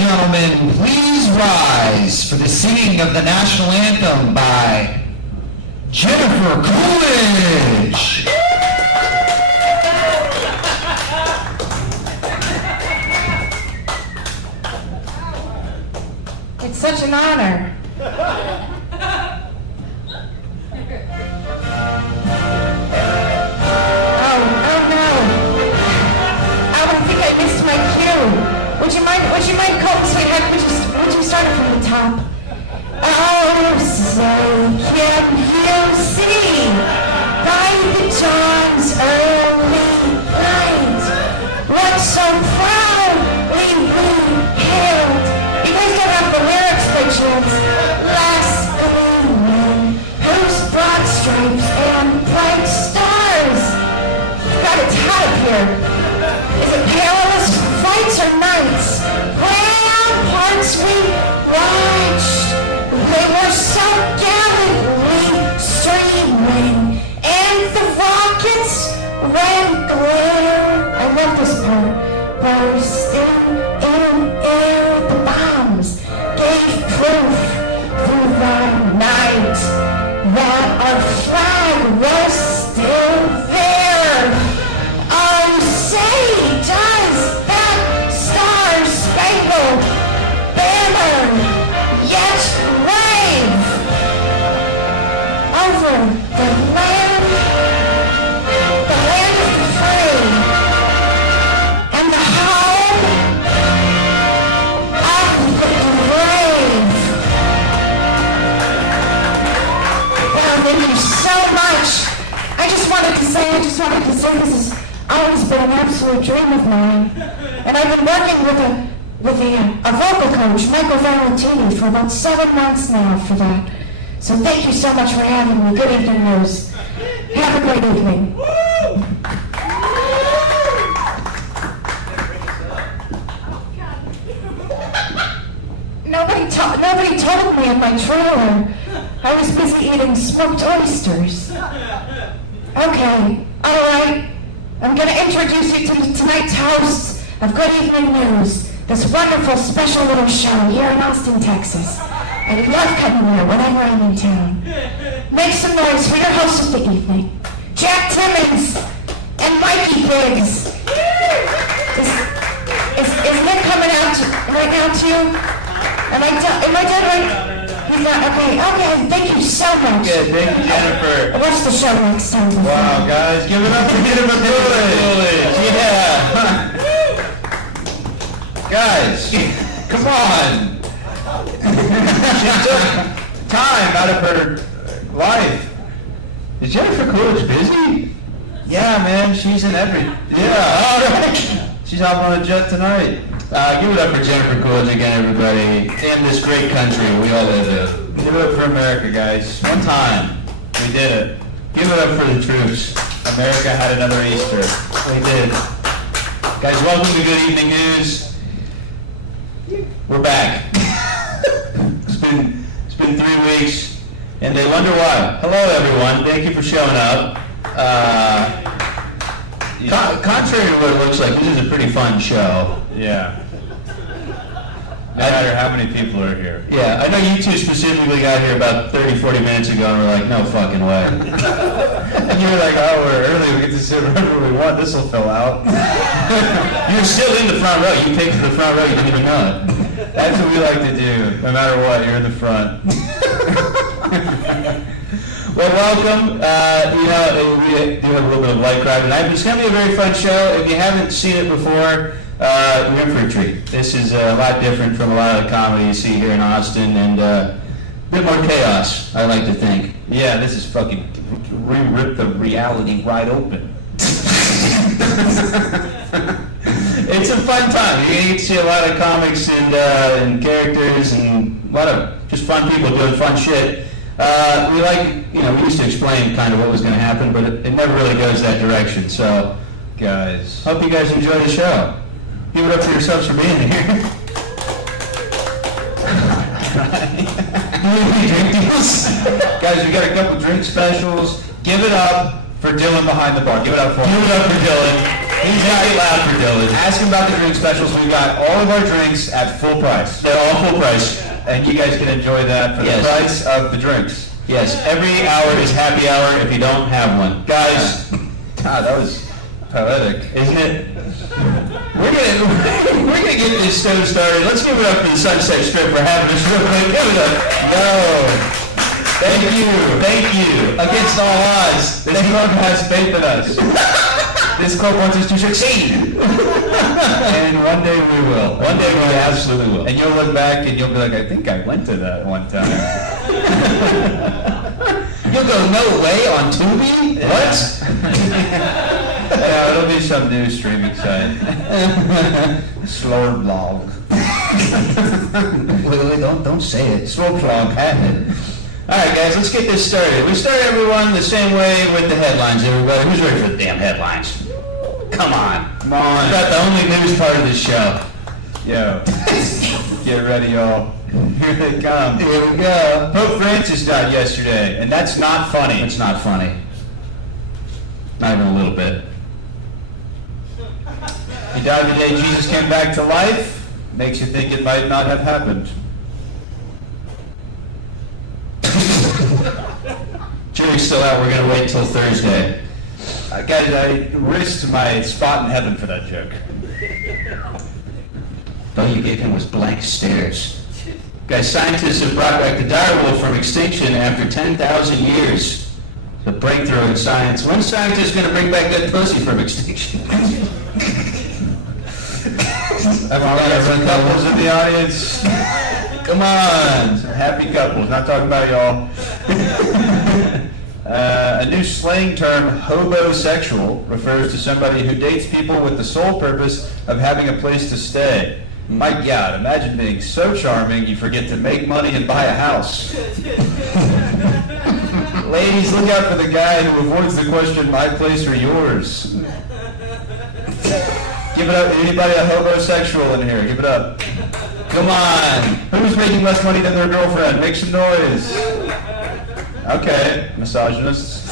gentlemen, please rise for the singing of the national anthem by Jennifer Coolidge. It's such an honor. Would you mind calling, sweetheart? Would you start it from the top? Oh, say can you see by the dawn's early light what so proudly we hailed? You guys don't have the lyrics by chance. Last gleaming, whose broad stripes and bright stars. God, it's hot up here. Is it perilous fights or nights? Ramparts we watched, they were so gallantly streaming, and the rockets ran glare. I love this part. Bursting in air, the bombs gave proof through the night that our flag was still there. Oh, say, does that star-spangled banner yet wave over the land of the free, and the home of the brave? Well, thank you so much. I just wanted to say this is always been an absolute dream of mine, and I've been working with a vocal coach, Michael Valentini, for about 7 months now for that. So thank you so much for having me. Good evening, News. Have a great evening. Nobody told me in my trailer. I was busy eating smoked oysters. Okay, all right. I'm going to introduce you to tonight's hosts of Good Evening News, this wonderful special little show here in Austin, Texas. I love coming here whenever I'm in town. Make some noise for your hosts of the evening, Jack Timmons and Mikey Biggs. Is Nick coming out right now too? Am I done right? He's not, okay, thank you so much. Good, thank you, Jennifer. Watch the show next time. Wow, guys, give it up for Jennifer Coolidge. Yeah. Guys, come on. She took time out of her life. Is Jennifer Coolidge busy? Yeah, man, she's in yeah, all right. She's out on a jet tonight. Give it up for Jennifer Coolidge again, everybody, in this great country we all live in. Give it up for America, guys. One time, we did it. Give it up for the troops. America had another Easter. We did. Guys, welcome to Good Evening News. We're back. It's been 3 weeks, and they wonder why. Hello, everyone. Thank you for showing up. Contrary to what it looks like, this is a pretty fun show. Yeah. No matter how many people are here. Yeah, I know you two specifically got here about 30, 40 minutes ago and were like, no fucking way. And you were like, oh, we're early, we get to sit wherever we want, this will fill out. You're still in the front row, you picked the front row, you didn't even know it. That's what we like to do, no matter what, you're in the front. Well, welcome. We do have a little bit of light crowd tonight, but it's going to be a very fun show. If you haven't seen it before, you're in for a treat. This is a lot different from a lot of the comedy you see here in Austin, and a bit more chaos, I like to think. Yeah, this is fucking re-rip the reality right open. It's a fun time. You get to see a lot of comics and characters and a lot of just fun people doing fun shit. We used to explain kind of what was going to happen, but it never really goes that direction. So, guys, hope you guys enjoy the show. Give it up for yourselves for being here. Drink deals? Guys, we got a couple drink specials. Give it up for Dylan behind the bar. Give it up for him. Give it up for Dylan. He's not loud for Dylan. Ask him about the drink specials. We've got all of our drinks at full price. They're all full price. And you guys can enjoy that for Yes. the price of the drinks. Yes, every hour is happy hour if you don't have one. Guys, God, that was poetic. isn't it? We're gonna get this show started. Let's give it up for the Sunset Strip for having us real quick. Give it up. No. Thank you. Against all odds. This club has faith in us. This club wants us to succeed. And one day we will. One day we absolutely will. And you'll look back and you'll be like, I think I went to that one time. You'll go, no way, on Tubi? What? Yeah, it'll be some new streaming site. Slower blog. Wait, don't say it. Slow blog, patent. All right, guys, let's get this started. We start everyone the same way with the headlines, everybody. Who's ready for the damn headlines? Come on. Come on. It's about the only news part of this show. Yo. Get ready, y'all. Here they come. Here we go. Pope Francis died yesterday, and that's not funny. It's not funny. Not even a little bit. He died the day Jesus came back to life. Makes you think it might not have happened. Jury's still out. We're going to wait till Thursday. Guys, I risked my spot in heaven for that joke. All you gave him was blank stares. Guys, scientists have brought back the direwolf from extinction after 10,000 years. It's a breakthrough in science. When's scientists going to bring back that pussy from extinction? I've got some couples in the audience. Come on. Some happy couples. Not talking about y'all. A new slang term, hobosexual, refers to somebody who dates people with the sole purpose of having a place to stay. My God, imagine being so charming you forget to make money and buy a house. Ladies, look out for the guy who avoids the question, my place or yours. Give it up. Anybody a hobosexual in here? Give it up. Come on. Who's making less money than their girlfriend? Make some noise. Okay, misogynists.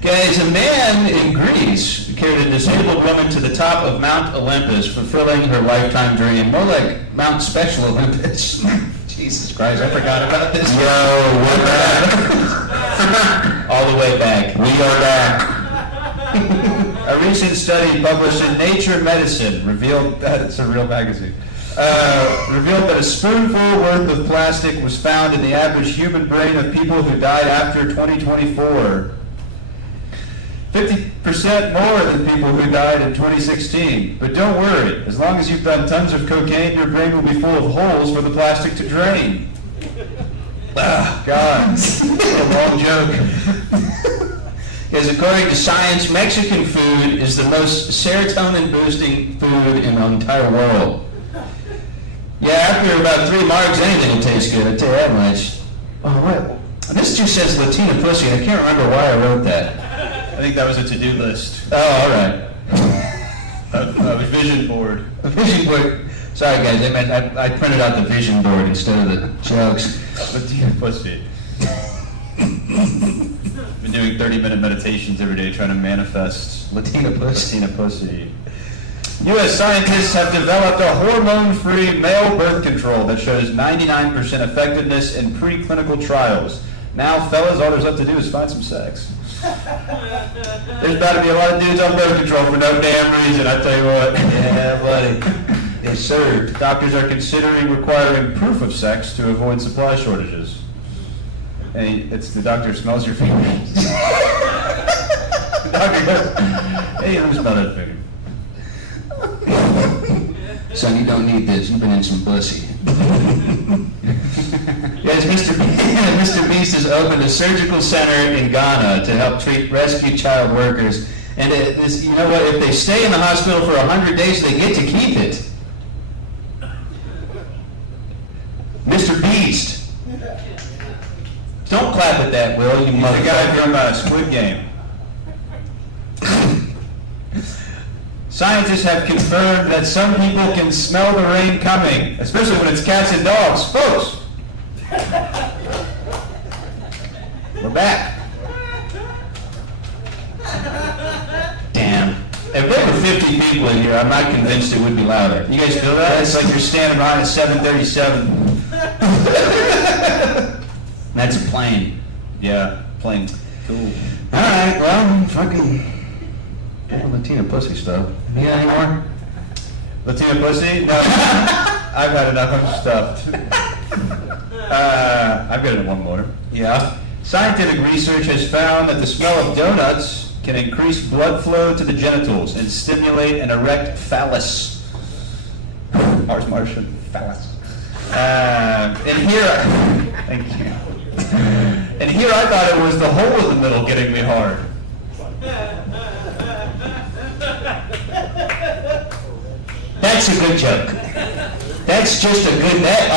Guys, a man in Greece carried a disabled woman to the top of Mount Olympus, fulfilling her lifetime dream. More like Mount Special Olympus. Jesus Christ, I forgot about this. Yo, we're All the way back. We are back. A recent study published in Nature Medicine revealed that it's a real magazine. Revealed that a spoonful worth of plastic was found in the average human brain of people who died after 2024. 50% more than people who died in 2016. But don't worry, as long as you've done tons of cocaine, your brain will be full of holes for the plastic to drain. Ah, God, what a long joke. Because according to science, Mexican food is the most serotonin-boosting food in the entire world. Yeah, after about 3 marks, anything will taste good, I'll tell you that much. Oh, what? This just says Latina pussy, and I can't remember why I wrote that. I think that was a to-do list. Oh, all right. A vision board. A vision board. Sorry, guys, I printed out the vision board instead of the jokes. Latina pussy. Been doing 30-minute meditations every day trying to manifest Latina pussy. Latina pussy. U.S. scientists have developed a hormone-free male birth control that shows 99% effectiveness in preclinical trials. Now, fellas, all there's left to do is find some sex. There's about to be a lot of dudes on birth control for no damn reason, I tell you what. Yeah, buddy. Yes, sir. Doctors are considering requiring proof of sex to avoid supply shortages. Hey, it's the doctor smells your fingers. The doctor goes, hey, let me smell that finger. Son, you don't need this. You've been in some pussy. Yes, Mr. Beast has opened a surgical center in Ghana to help treat rescue child workers. And you know what? If they stay in the hospital for 100 days, they get to keep it. Mr. Beast. Don't clap at that, Will, you He's the guy motherfucker. from Squid Game. Scientists have confirmed that some people can smell the rain coming, especially when it's cats and dogs. Folks, we're back. If there were 50 people in here, I'm not convinced it would be louder. You guys feel that? It's like you're standing behind a 737. That's a plane. Yeah, plane. Cool. All right, well, fucking Latina pussy stuff. You got any more? Latina pussy? No. I've had enough. I'm stuffed. I've got one more. Yeah. Scientific research has found that the smell of donuts can increase blood flow to the genitals and stimulate an erect phallus. Mars Martian phallus. And here, thank you. And here I thought it was the hole in the middle getting me hard. That's a good joke. That's just a good, that,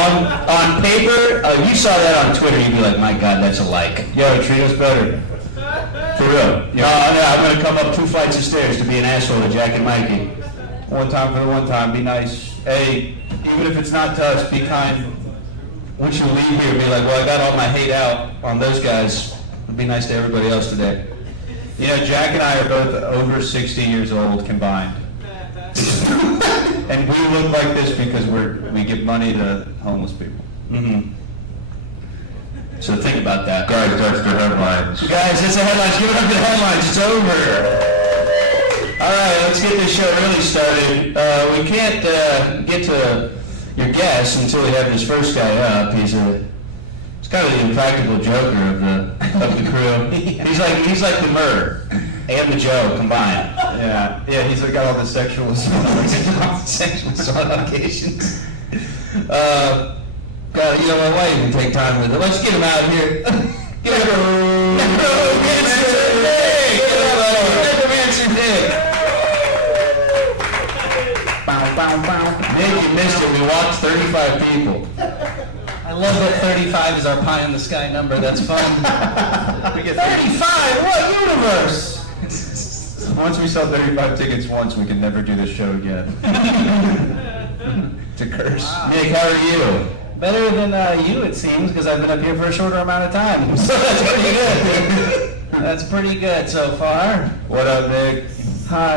on paper, you saw that on Twitter, you'd be like, my God, that's a like. Yo, treat us better. For real. No, I'm going to come up 2 flights of stairs to be an asshole to Jack and Mikey. One time for the one time, be nice. Hey, even if it's not to us, be kind. Once you leave here, be like, well, I got all my hate out on those guys. It'd be nice to everybody else today. You know, Jack and I are both over 60 years old combined. And we look like this because we give money to homeless people. Mm-hmm. So think about that. Guys, that's the headlines. Guys, that's the headlines. Give it up to the headlines. It's over. All right, let's get this show really started. We can't get to your guest until we have this first guy up. He's kind of the impractical joker of the crew. He's like the Murr and the Joe combined. Yeah, he's got all the sexual assault. Sexual assault allegations. God, you know what? Why even take time with it? Let's get him out here. Get him. Nick, you missed it. We walked 35 people. I love that 35 is our pie in the sky number. That's fun. We get 35? What universe? Once we sell 35 tickets once, we can never do this show again. It's a curse. Nick, how are you? Better than you, it seems, because I've been up here for a shorter amount of time. So that's pretty good. That's pretty good so far. What up, Nick?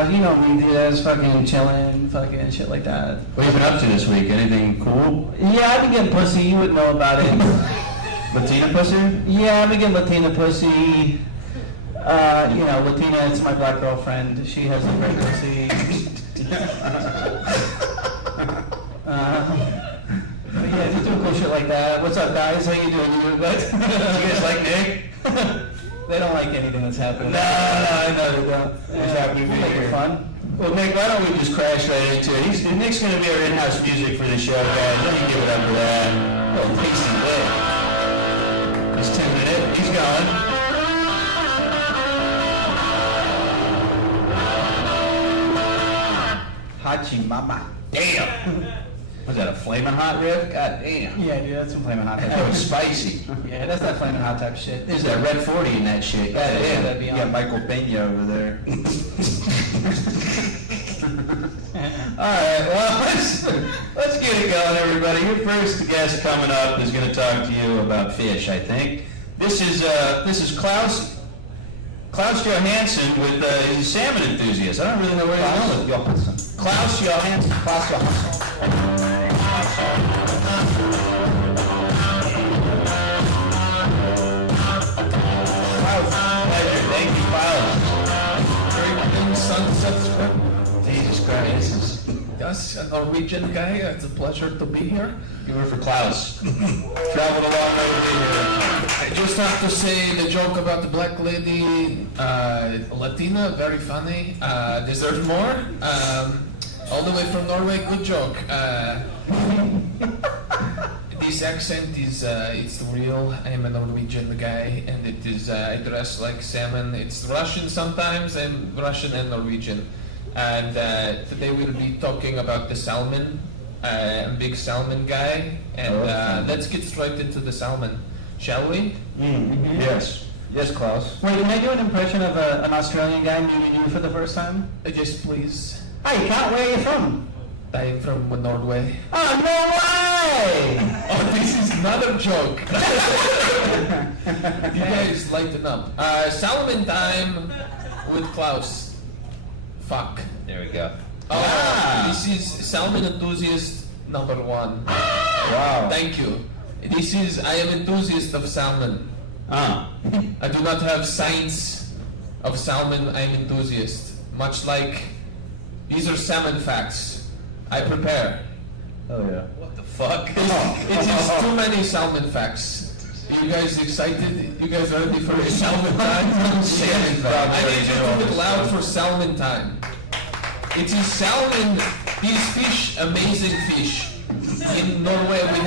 You know me, just fucking chilling, fucking shit like that. What have you been up to this week? Anything cool? Yeah, I've been getting pussy. You would know about it. Latina pussy? Yeah, I've been getting Latina pussy. You know, Latina, it's my black girlfriend. She has a great pussy. But yeah, just doing cool shit like that. What's up, guys? How you doing? You good? You guys like Nick? They don't like anything that's happening. No, I know they don't. It's happy to make it fun. Well, Nick, why don't we just crash right into it? Nick's going to be our in-house music for the show, guys. Let me give it up for that. Oh, tasty Nick. He's tuning it. He's going. Hachi Mama. Damn. Was that a flaming hot rib? God damn. Yeah, dude, that's some flaming hot type. That was spicy. Yeah, that's that flaming hot type shit. There's that red 40 in that shit. God damn. That'd be You got on. Michael Pena over there. All right, well, let's get it going, everybody. Your first guest coming up is going to talk to you about fish, I think. This is Klaus Johansson with he's a salmon enthusiast. I don't really know where he's going with Johansson. Klaus Johansson. Klaus Johansson. Pleasure. Thank you, Klaus. Jesus Christ. Yes, a Norwegian guy. It's a pleasure to be here. You were for Klaus. Traveled a long way to be here. I just have to say the joke about the black lady, Latina, very funny. Deserves more. All the way from Norway, good joke. This accent is it's real. I am a Norwegian guy, and it is I dress like salmon. It's Russian sometimes. I'm Russian and Norwegian. And today we'll be talking about the salmon. I'm a big salmon guy, and let's get straight into the salmon, shall we? Yes. Yes, Klaus. Wait, can I do an impression of an Australian guy meeting you for the first time? Yes, please. Hi, you can't. Where are you from? I'm from Norway. Oh, no way! Oh, this is another joke. You guys lighten up. Salmon time with Klaus. Fuck. There we go. Oh, this is salmon enthusiast number 1. Wow. Thank you. I am enthusiast of salmon. Ah. I do not have science of salmon, I am enthusiast. Much like, these are salmon facts. I prepare. Oh yeah. What the fuck? It is too many salmon facts. Are you guys excited? You guys ready for salmon time? Salmon facts. I need you to do it loud for salmon time. It is salmon, these fish, amazing fish. In Norway we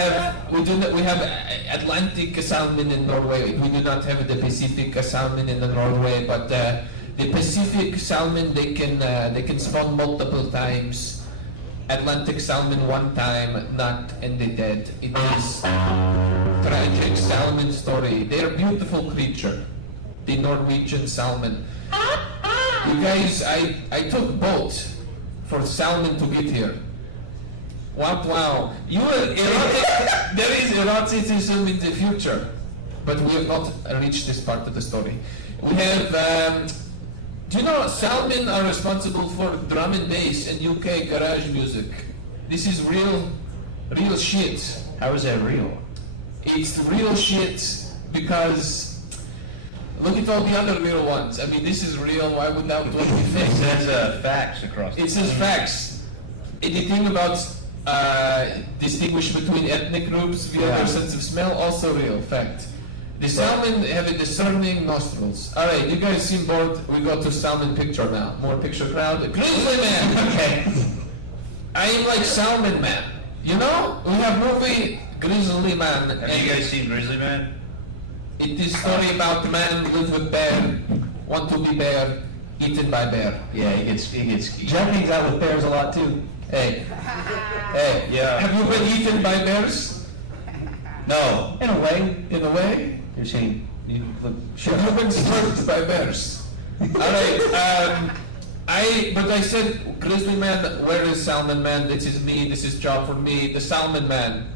have Atlantic salmon in Norway. We do not have the Pacific salmon in Norway, but the Pacific salmon they can spawn multiple times. Atlantic salmon one time, not and they dead. It is tragic salmon story. They are beautiful creature, the Norwegian salmon. You guys, I took boat for salmon to get here. Wow. You are erotic. There is eroticism in the future, but we have not reached this part of the story. We have. Do you know salmon are responsible for drum and bass and UK garage music? This is real shit. How is that real? It's real shit because look at all the other real ones. I mean, this is real. Why would that one be fake? It says facts across. It says facts. Anything about distinguish between ethnic groups via their sense of smell, also real fact. The salmon have a discerning nostrils. All right, you guys seem bored. We go to salmon picture now. More picture crowd. Grizzly man. Okay. I am like Salmon Man. You know, we have movie Grizzly Man. Have you guys seen Grizzly Man? It is story about man live with bear, want to be bear, eaten by bear. Yeah, he gets. Jeff hangs out with bears a lot too. Hey, Yeah. have you been eaten by bears? No. In a way. In a way. You're saying you look. Have you been smoked by bears? All right. But I said, Grizzly Man, where is Salmon Man? This is me, this is job for me. The Salmon Man.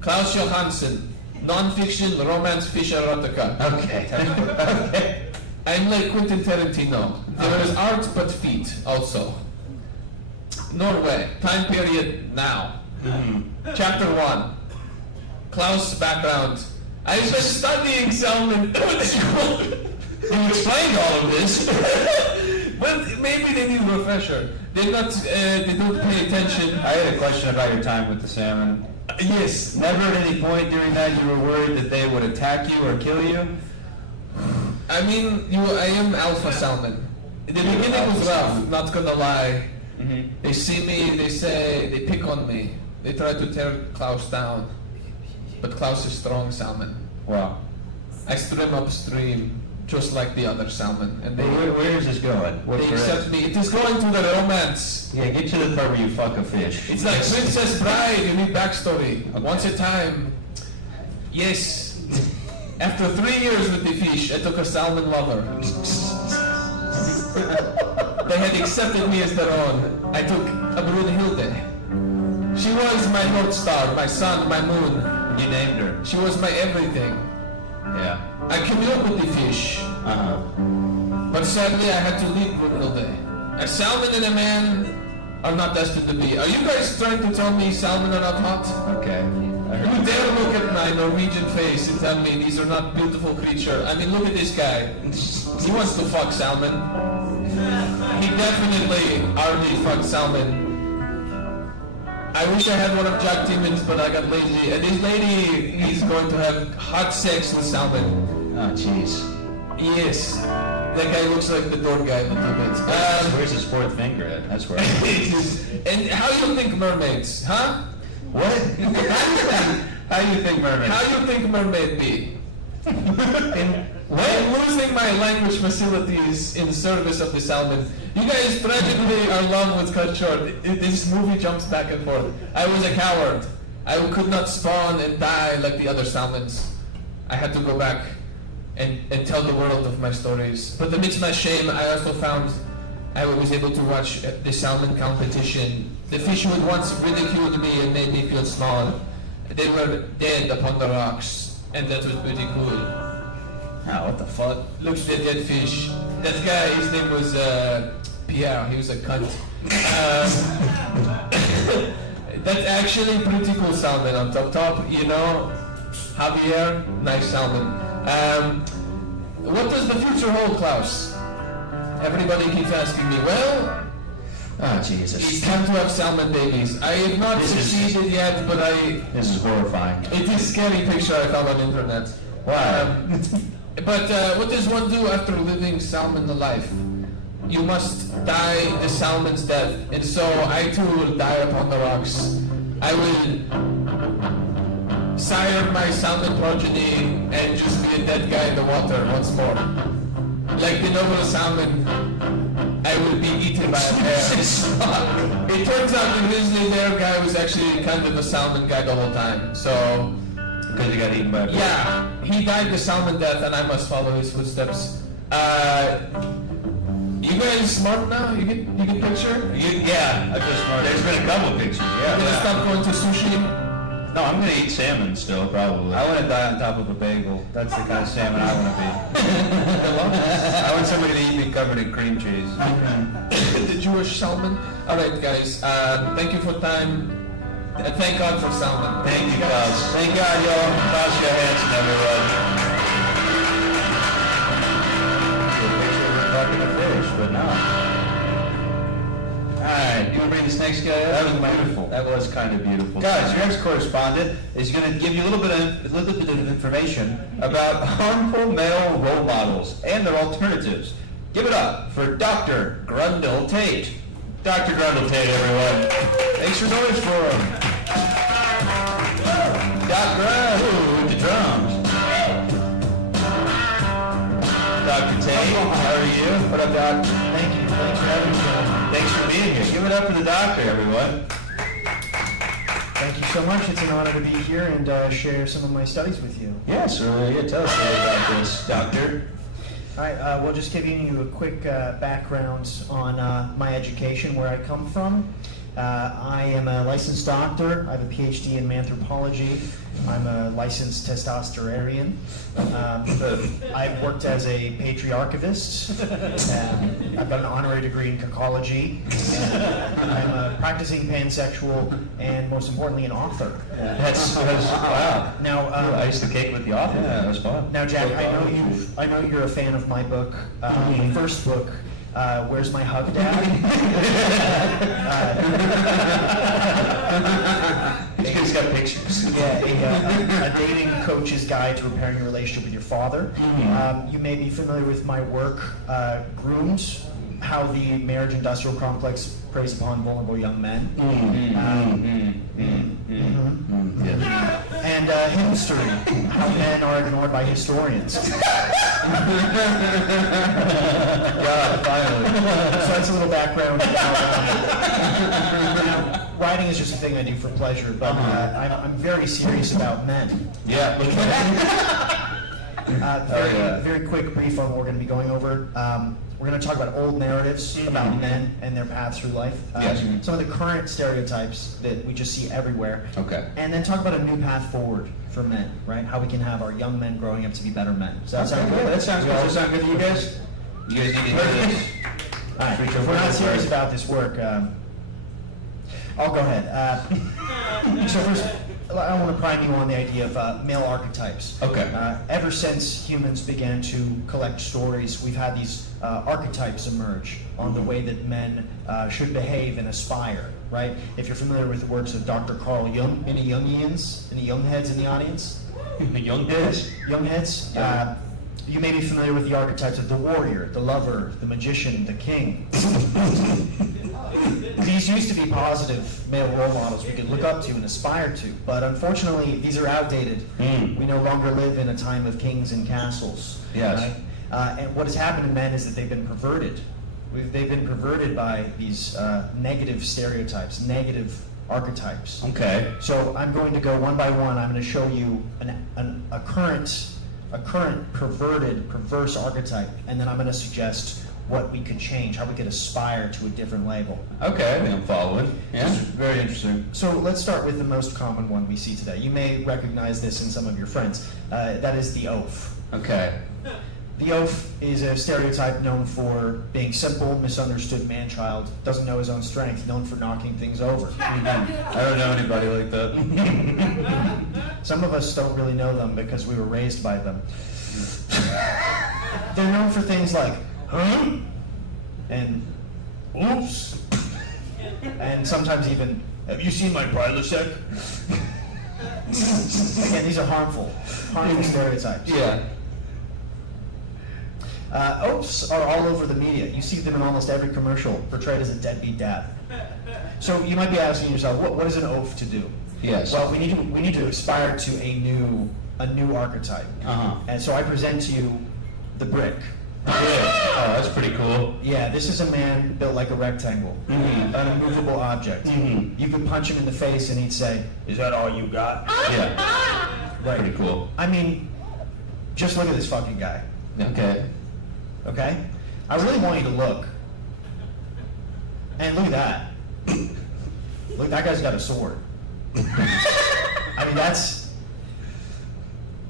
Klaus Johansson. Non-fiction, romance, fish, erotica. Okay. Okay. I'm like Quentin Tarantino. There is art but feet also. Norway. Time period now. Chapter 1. Klaus background. I've been studying salmon. You explained all of this. Well, maybe they need a refresher. They don't pay attention. I had a question about your time with the salmon. Yes. Never at any point during that you were worried that they would attack you or kill you? I mean, I am alpha salmon. In the beginning was rough, not gonna lie. Mm-hmm. They see me, they pick on me. They try to tear Klaus down. But Klaus is strong salmon. Wow. I swim upstream, just like the other salmon. And Where is this going? What's they the accept rest? me. It is going to the romance. Yeah, get to the part where you fuck a fish. It's like Princess Bride, you need backstory. Okay. Once a time. Yes. After 3 years with the fish, I took a salmon lover. They had accepted me as their own. I took a Brunhilde. She was my North Star, my sun, my moon. You named her. She was my everything. Yeah. I commute with the fish. Uh-huh. But sadly, I had to leave Brunhilde. A salmon and a man are not destined to be. Are you guys trying to tell me salmon are not hot? Okay. I You heard. dare look at my Norwegian face and tell me these are not beautiful creatures. I mean, look at this guy. He wants to fuck salmon. He definitely already fucked salmon. I wish I had one of Jack Timmons, but I got lazy. And this lady, he's going to have hot sex with salmon. Oh, jeez. Yes. That guy looks like the door guy a little bit. Where's his fourth finger at? That's where. And how you think mermaids, huh? What? How do you think mermaids? How you think mermaid be? I'm losing my language facilities in service of the salmon. You guys tragically are love was cut short. This movie jumps back and forth. I was a coward. I could not spawn and die like the other salmons. I had to go back and tell the world of my stories. But amidst my shame, I also found I was able to watch the salmon competition. The fish who had once ridiculed me and made me feel small, they were dead upon the rocks, and that was pretty cool. Oh, what the fuck? Look at the dead fish. That guy, his name was Pierre, he was a cunt. That's actually pretty cool salmon on top, you know. Javier, nice salmon. What does the future hold, Klaus? Everybody keeps asking me, well, Oh, it's Jesus. time to have salmon babies. I have not This is- succeeded yet, but This is horrifying. it is a scary picture I found on the internet. Wow. But what does one do after living salmon life? You must die the salmon's death, and so I too will die upon the rocks. I will sire my salmon progeny and just be a dead guy in the water once more. Like the noble salmon, I will be eaten by a bear. It turns out the grizzly bear guy was actually kind of a salmon guy the whole time, so... Because he got eaten by a bear. Yeah, he died the salmon death, and I must follow his footsteps. You guys smart now? You get picture? Yeah, I just there's been a couple pictures, You gonna yeah. stop going to sushi? No, I'm gonna eat salmon still, probably. I want to die on top of a bagel. That's the kind of salmon I want to be. I want somebody to eat me covered in cream cheese. The Jewish salmon. All right, guys. Thank you for time. Thank God for salmon. Thank you, Klaus. Thank God, y'all. Klaus Johansson, everyone. Fucking a fish, but no. Alright, you wanna bring this next guy up? That was beautiful. That was kind of beautiful. Guys, your next correspondent is going to give you a little bit of information about harmful male role models and their alternatives. Give it up for Dr. Grundle Tate. Dr. Grundle Tate, everyone. Make some noise for him. Doc Grund. Ooh, with the drums. Dr. Tate, how are you? What up, Doc? Thank you. Thanks for having me, John. Thanks for being here. Give it up for the doctor, everyone. Thank you so much. It's an honor to be here and share some of my studies with you. Yes, yeah, tell us a little about this, doctor. All right, well, just giving you a quick background on my education, where I come from. I am a licensed doctor. I have a PhD in anthropology. I'm a licensed testosteronian. I've worked as a patriarchivist. I've got an honorary degree in cacology. I'm a practicing pansexual and, most importantly, an author. That's wow. Now, I used to cake with the author. Yeah, that was fun. Now, Jack, I know you're a fan of my book, my first book, Where's My Hug, Dad? He's got pictures. Yeah, a dating coach's guide to repairing your relationship with your father. You may be familiar with my work, Groomed, how the marriage industrial complex preys upon vulnerable young men. And History, how men are ignored by historians. God, finally. So that's a little background about now, writing is just a thing I do for pleasure, but I'm very serious about men. Yeah, look at that. Very quick brief on what we're going to be going over. We're going to talk about old narratives about men and their paths through life. Yes. Some of the current stereotypes that we just see everywhere. Okay. And then talk about a new path forward for men, right? How we can have our young men growing up to be better men. Does that sound good? That sounds good. Does that sound good to you guys? You guys need to hear this. All right, if we're not serious about this work, I'll go ahead. So first, I want to prime you on the idea of male archetypes. Okay. Ever since humans began to collect stories, we've had these archetypes emerge on the way that men should behave and aspire, right? If you're familiar with the works of Dr. Carl Jung, any Jungians, any Jungheads in the audience? The young guys? Jungheads? You may be familiar with the archetypes of the warrior, the lover, the magician, the king. These used to be positive male role models we could look up to and aspire to, but unfortunately these are outdated. We no longer live in a time of kings and castles. Yes. Right? And what has happened to men is that they've been perverted. They've been perverted by these negative stereotypes, negative archetypes. Okay. So I'm going to go one by one. I'm going to show you a current perverted, perverse archetype, and then I'm going to suggest what we could change, how we could aspire to a different label. Okay, I think I'm following. Yeah. Very interesting. So let's start with the most common one we see today. You may recognize this in some of your friends. That is the oaf. Okay. The oaf is a stereotype known for being simple, misunderstood man-child, doesn't know his own strength, known for knocking things over. I don't know anybody like that. Some of us don't really know them because we were raised by them. They're known for things like, huh? And, oops. And sometimes even, have you seen my Prilosec? Again, these are harmful stereotypes. Yeah. Oafs are all over the media. You see them in almost every commercial, portrayed as a deadbeat dad. So you might be asking yourself, what is an oaf to do? Yes. Well, we need to aspire to a new archetype. Uh-huh. And so I present to you the brick. Oh, that's pretty cool. Yeah, this is a man built like a rectangle, Mhm. an immovable object. Mhm. You could punch him in the face and he'd say, "Is that all you got?" Yeah. Right. Pretty cool. I mean, just look at this fucking guy. Okay. Okay? I really want you to look. And look at that. Look, that guy's got a sword. I mean, that's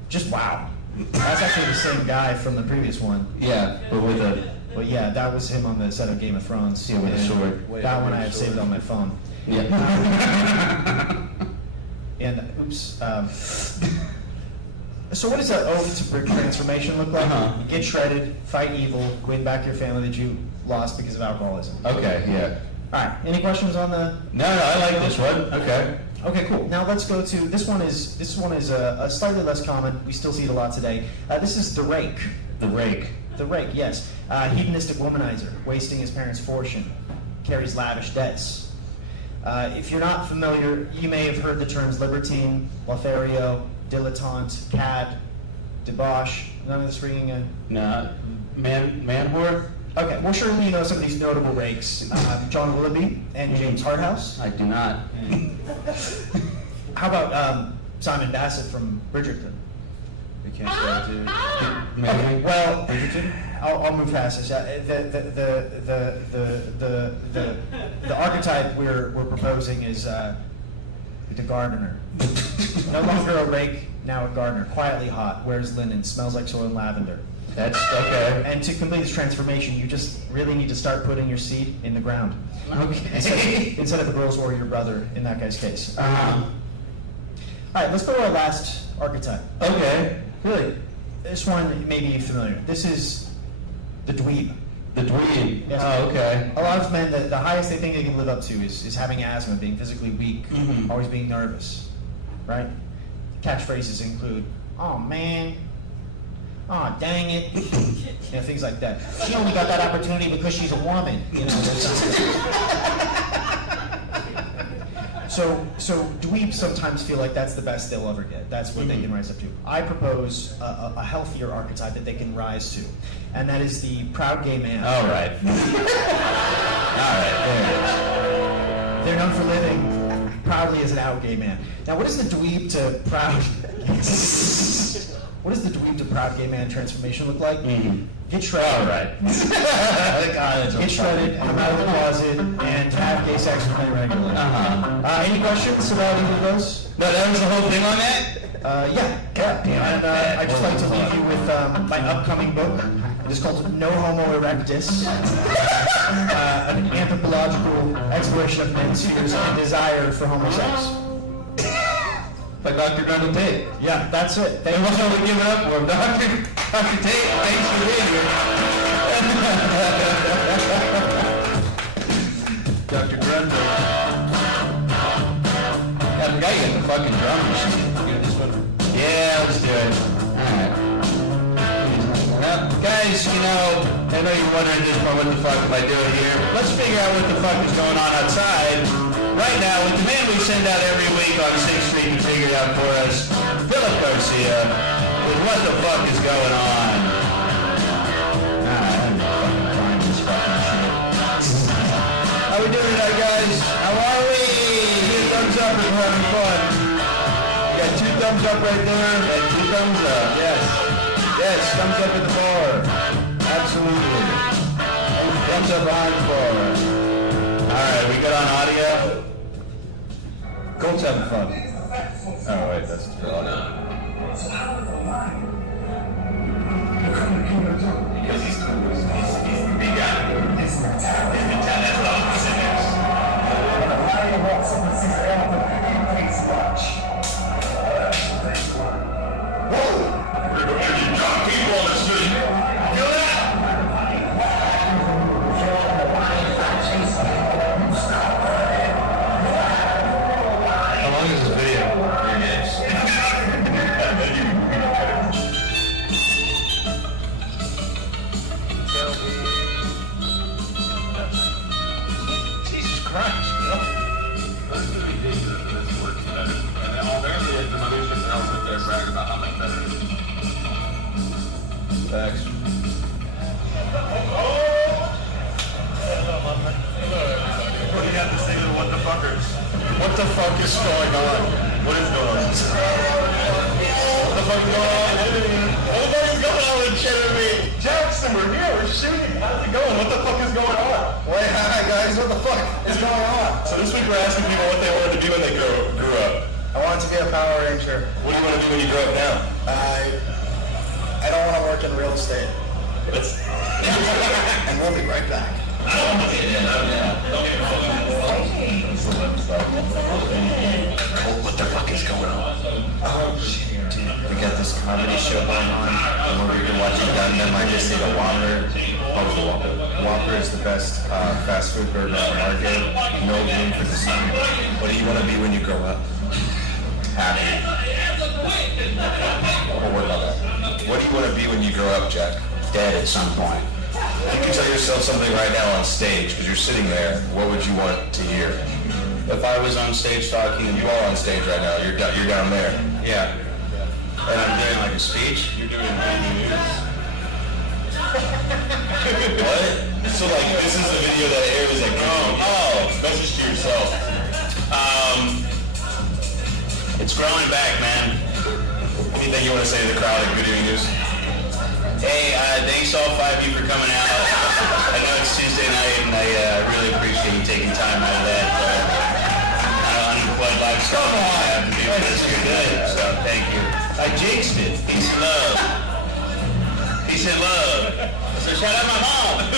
just wow. That's actually the same guy from the previous one. Yeah, but with a But yeah, that was him on the set of Game of Thrones. Yeah, with a And sword. That one I have saved on my phone. yeah. And oops. So what does an oath to brick transformation look like? Uh-huh. Get shredded, fight evil, win back your family that you lost because of alcoholism. Okay. Yeah. All right. Any questions on the? No, I like this one. Okay. Okay, cool. Now let's go to this one. Is a slightly less common. We still see it a lot today. This is the rake. The rake. The rake, yes. Hedonistic womanizer, wasting his parents' fortune, carries lavish debts. If you're not familiar, you may have heard the terms libertine, Lothario, dilettante, cad, debauch. None of this ringing a... No. Man whore? Okay, well, surely you know some of these notable rakes. John Willoughby and James Harthouse. I do not. How about Simon Bassett from Bridgerton? I can't say that too. Okay, well, Bridgerton? I'll move past this. The archetype we're proposing is the gardener. No longer a rake, now a gardener. Quietly hot, wears linen, smells like soil and lavender. That's okay. And to complete this transformation, you just really need to start putting your seed in the ground. Okay. Instead of the girls or your brother, in that guy's case. Uh-huh. All right, let's go to our last archetype. Okay. Really, this one may be familiar. This is the dweeb. The dweeb. Yes. Oh, okay. A lot of men, the highest they think they can live up to is having asthma, being physically weak, Mhm. always being nervous, right? Catchphrases include, "Oh man," "Oh dang it," things like that. "She only got that opportunity because she's a woman," So dweebs sometimes feel like that's the best they'll ever get. That's what they can rise up to. I propose a healthier archetype that they can rise to, and that is the proud gay man. All right. All right. They're known for living proudly as an out gay man. Now, what is the dweeb to proud? What does the dweeb to proud gay man transformation look like? Mhm. Get shredded. All right. Get shredded, come out of the closet, and have gay sex with men regularly. Uh-huh. Any questions about either of those? No, that was the whole thing on that? Yeah. And I'd just like to leave you with my upcoming book. It is called No Homo Erectus, an anthropological exploration of men's fears and desire for homosex. By Dr. Grundle Tate. Yeah, that's it. And we'll only give it up for him. Dr. Tate, thanks for being here. Dr. Grundle. I forgot you had the fucking drum machine. You this one? Yeah, let's do it. Alright. Well, guys, I know you're wondering just what the fuck am I doing here. Let's figure out what the fuck is going on outside. Right now, with the man we send out every week on 6th Street to figure it out for us, Philip Garcia, with what the fuck is going on. I'm fucking trying this fucking shit. How we doing tonight, guys? How are we? Give a thumbs up if we're having fun. We got 2 thumbs up right there, and 2 thumbs up. Yes. Yes, thumbs up at the bar. Absolutely. And thumbs up behind the bar. Alright, we good on audio? Colt's having fun. Oh wait, that's the audio. Because he's cool. He's the big guy. He's the talent. That's what I was saying. People on the street. Feel that? How long is this video? 3 minutes. Jesus Christ, Bill. Thanks. What do you have to say to the what the fuckers? What the fuck is going on? What is going on? What the fuck is going on? What the fuck is going on with Jeremy? Jackson, we're here, we're shooting. How's it going? What the fuck is going on? Wait, hi guys, what the fuck is going on? So this week we're asking people what they wanted to be when they grew up. I wanted to be a Power Ranger. What do you want to be when you grow up now? I don't want to work in real estate. And we'll be right back. What the fuck is going on? Oh shit, dude. We got this comedy show going on, and we're gonna watch it done. Then I just ate a Whopper. What was the Whopper? Whopper is the best fast food burger on the market. No room for design. What do you want to be when you grow up? Happy. We'll worry about that. What do you want to be when you grow up, Jack? Dead at some point. If you can tell yourself something right now on stage, because you're sitting there, what would you want to hear? If I was on stage talking, and you are on stage right now, you're down there. Yeah. And I'm doing like a speech. You're doing breaking news. What? So like, this is the video that airs like, message to yourself. It's growing back, man. Anything you want to say to the crowd at Video News? Hey, thanks all 5 of you for coming out. I know it's Tuesday night, and I really appreciate you taking time out of that unemployed lifestyle. Come on! I have to do this. You're good, so thank you. Jake Smith, peace and love. Peace and love. So shout out my mom.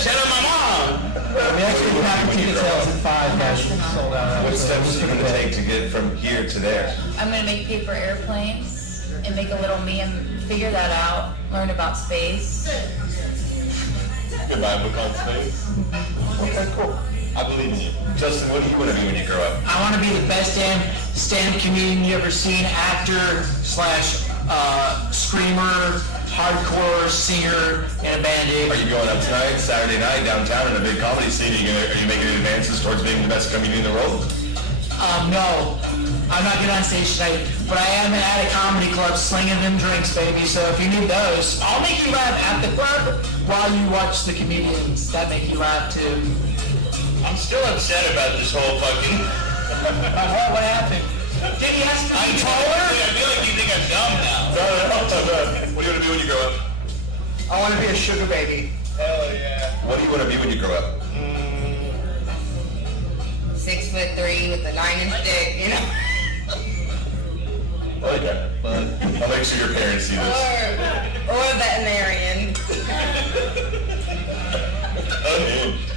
Shout out my mom. We actually have ticket sales at 5, guys. Sold out. What steps are you going to take to get from here to there? I'm going to make paper airplanes and make a little me and figure that out, learn about space. Goodbye, book on space. Okay, cool. I believe in you. Justin, what do you want to be when you grow up? I want to be the best damn stand-up comedian you ever seen, actor slash screamer, hardcore singer, and a band. Are you going up tonight, Saturday night, downtown in a big comedy scene? Are you making advances towards being the best comedian in the world? No, I'm not getting on stage tonight, but I am at a comedy club slinging them drinks, baby. So if you need those, I'll make you laugh at the club while you watch the comedians that make you laugh too. I'm still upset about this whole fucking... What happened? Did he ask me? I'm taller? I feel like you think I'm dumb now. No. What do you want to be when you grow up? I want to be a sugar baby. Hell yeah. What do you want to be when you grow up? 6'3" with a 9-inch dick, you know? Okay. I'll make sure your parents see this. Or a veterinarian. Unhinged.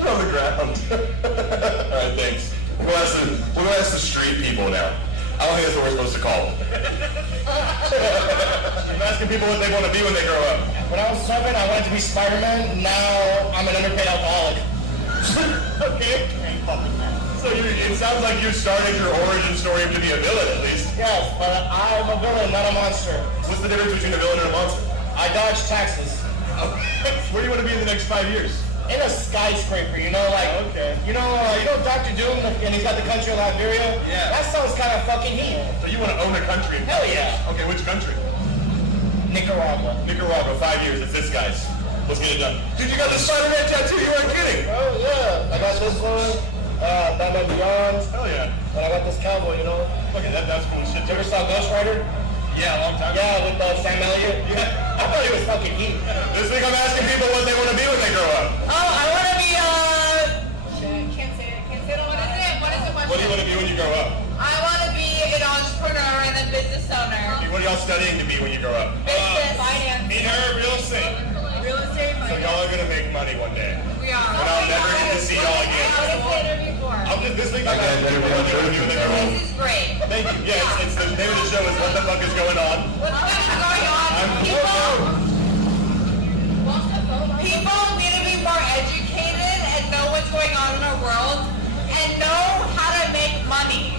On the ground. Alright, thanks. We'll go ask the street people now. I don't think that's what we're supposed to call them. I'm asking people what they want to be when they grow up. When I was 7, I wanted to be Spider-Man. Now I'm an underpaid alcoholic. Okay. So it sounds like you started your origin story to be a villain, at least. Yes, but I'm a villain, not a monster. What's the difference between a villain and a monster? I dodge taxes. Where do you want to be in the next 5 years? In a skyscraper, you know, like, you know Dr. Doom, and he's got the country of Liberia? Yeah. That sounds kind of fucking heat. So you want to own a country? Hell yeah. Okay, which country? Nicaragua. Nicaragua, 5 years. It's this guy's. Let's get it done. Dude, you got the Spider-Man tattoo. You weren't kidding. Oh, yeah. I got this one, Batman Beyond, Hell yeah. and I got this cowboy, you know? Okay, that's cool shit. You ever saw Ghost Rider? Yeah, a long time ago. Yeah, with Sam Elliott. Yeah. I thought he was fucking heat. This week I'm asking people what they want to be when they grow up. Oh, I want to be, Can't say it. What is it? What do you want to be when you grow up? I want to be an entrepreneur. entrepreneur and a business owner. What are y'all studying to be when you grow up? Business. Finance. Me and her, real estate. Real estate. So y'all are gonna make money one day. We are. But I'll never get to see y'all again. How was the interview for? This week I'm Okay, asking better people be on what they're gonna do when they grow up. This is great. Thank you. Yeah, it's the name of the show is What the Fuck is Going On? What's going on? People need to be more educated and know what's going on in our world and know how to make money.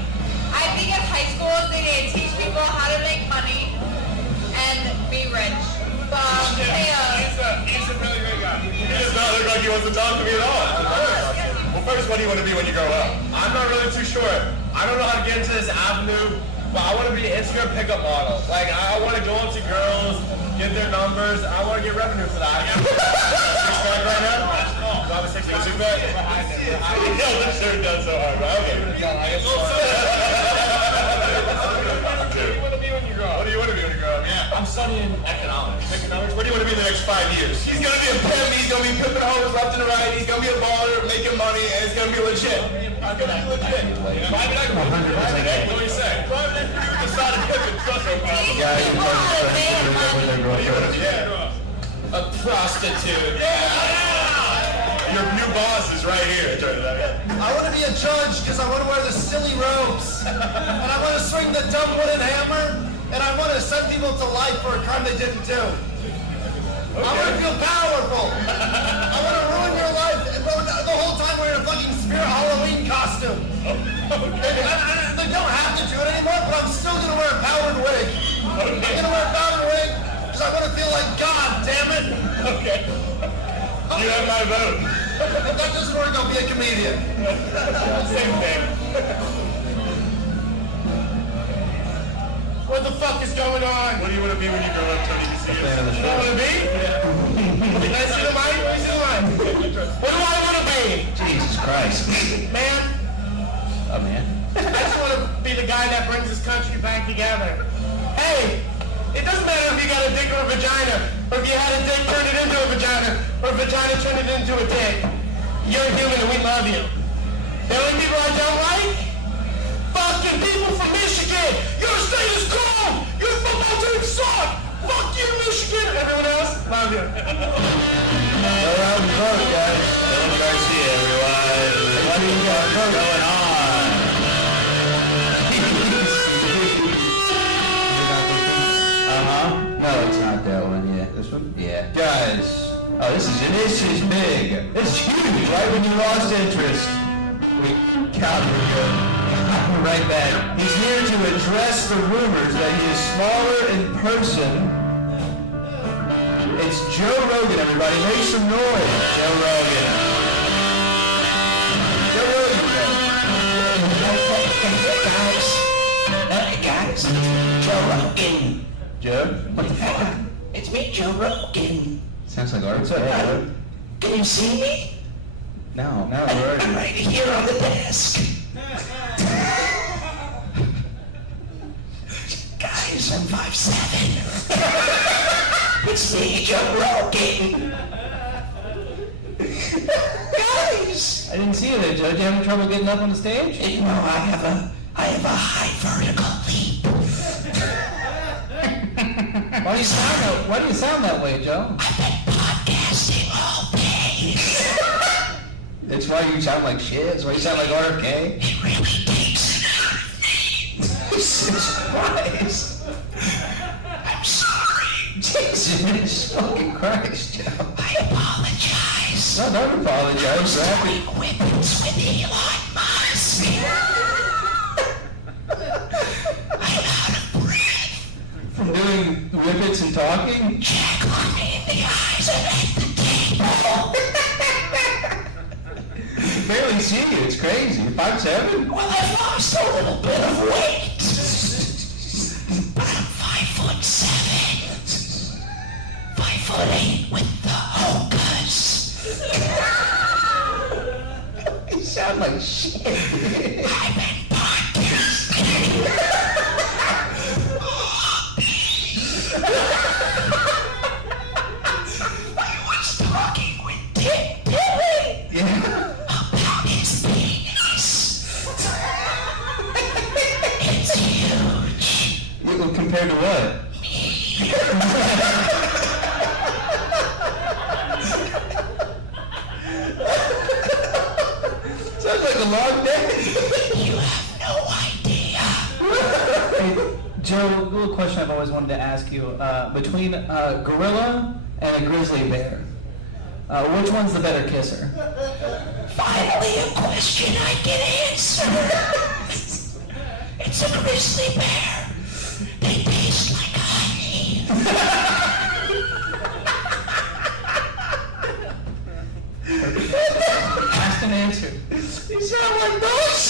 I think in high schools they need to teach people how to make money and be rich. He's a really great guy. He does not look like he wants to talk to me at all. Well, first, what do you want to be when you grow up? I'm not really too sure. I don't know how to get into this avenue, but I want to be an Instagram pickup model. Like, I want to go up to girls, get their numbers. I want to get revenue for that. Six-pack right now? Do I have a six-pack? Six-pack? Yo, this shirt does so hard, bro. Okay. What do you want to be when you grow What up? do you want to be when you grow up? Yeah. I'm studying economics. Economics? What do you want to be in the next 5 years? He's going to be a pimp. He's going to be pimping hoes left and right. He's going to be a baller, making money, and it's going to be legit. It's going to be legit. Private equity. Private equity. What do you say? Private equity with the side of pimping. Trust me. Yeah, you A prostitute. Your new boss is right here. I want to be a judge because I want to wear the silly robes. And I want to swing the dumb wooden hammer. And I want to send people to life for a crime they didn't do. I want to feel powerful. I want to ruin your life the whole time wearing a fucking Spirit Halloween costume. They don't have to do it anymore, but I'm still going to wear a powered wig. I'm going to wear a powered wig because I want to feel like God, damn it. Okay. You have my vote. If that doesn't work, I'll be a comedian. Same thing. What the fuck is going on? What do you want to be when you grow up, Tony? You know what I mean? Can I see the mic? Let me see the mic. What do I want to be? Jesus Christ. Man, Oh, man. I just want to be the guy that brings this country back together. Hey, it doesn't matter if you got a dick or a vagina, or if you had a dick turn it into a vagina, or a vagina turn it into a dick. You're human and we love you. The only people I don't like? Fucking people from Michigan! Your state is cool! Your football team suck! Fuck you, Michigan! Everyone else, love you. Go around and vote, guys. Dylan Garcia, everyone. What do you got going on? No, it's not that one, yeah. This one? Yeah. Guys, oh, this is big. It's huge, right when you lost interest. We counted good. Right back. He's here to address the rumors that he is smaller in person. It's Joe Rogan, everybody. Make some noise. Joe Rogan. Joe Rogan, Guys, Joe Rogan. Joe? What the fuck? It's me, Joe Rogan. Sounds like art. Joe? Can you see me? No, I'm we're right here on the desk. Guys, I'm 5'7". It's me, Joe Rogan. Guys! I didn't see you there, Joe. Do you have any trouble getting up on the stage? You know, I have a high vertical leap. Why do you sound that way, Joe? I've been podcasting all day. It's why you sound like shit. It's why you sound like RFK. It really takes Jesus Christ. I'm sorry. Jesus fucking Christ, Joe. I apologize. No, don't apologize. Doing whippets with Elon Musk. I'm out of breath. From doing whippets and talking? Jack looked me in the eyes and at the table. Barely see you. It's crazy. You're 5'7"? Well, I've lost a little bit of weight. But I'm 5'7". 5'8" with the hokas. You sound like shit. I've been podcasting. I was talking with Dick Dilly. Yeah. About his penis. It's huge. compared to what? Sounds like a long day. You have no idea. Hey, Joe, a little question I've always wanted to ask you. Between a gorilla and a grizzly bear, which one's the better kisser? Finally, a question I can answer. It's a grizzly bear. They taste like honey. Asked and answered. You sound like those.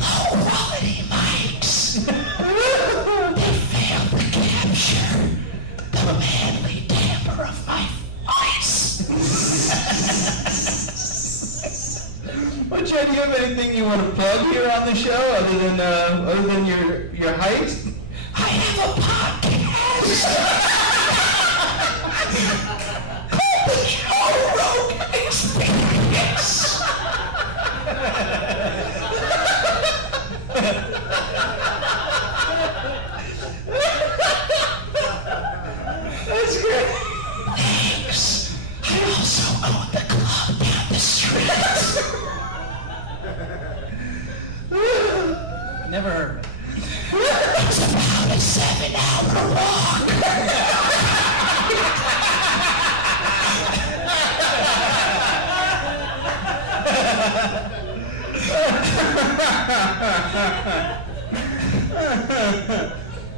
Low-quality mics. They failed to capture the manly timbre of my voice. Well, Joe, do you have anything you want to plug here on the show other than your height? I have a podcast called the Joe Rogan Experience. That's great. Thanks. I also own the club down the street. Never heard of it. It's about a 7-hour walk.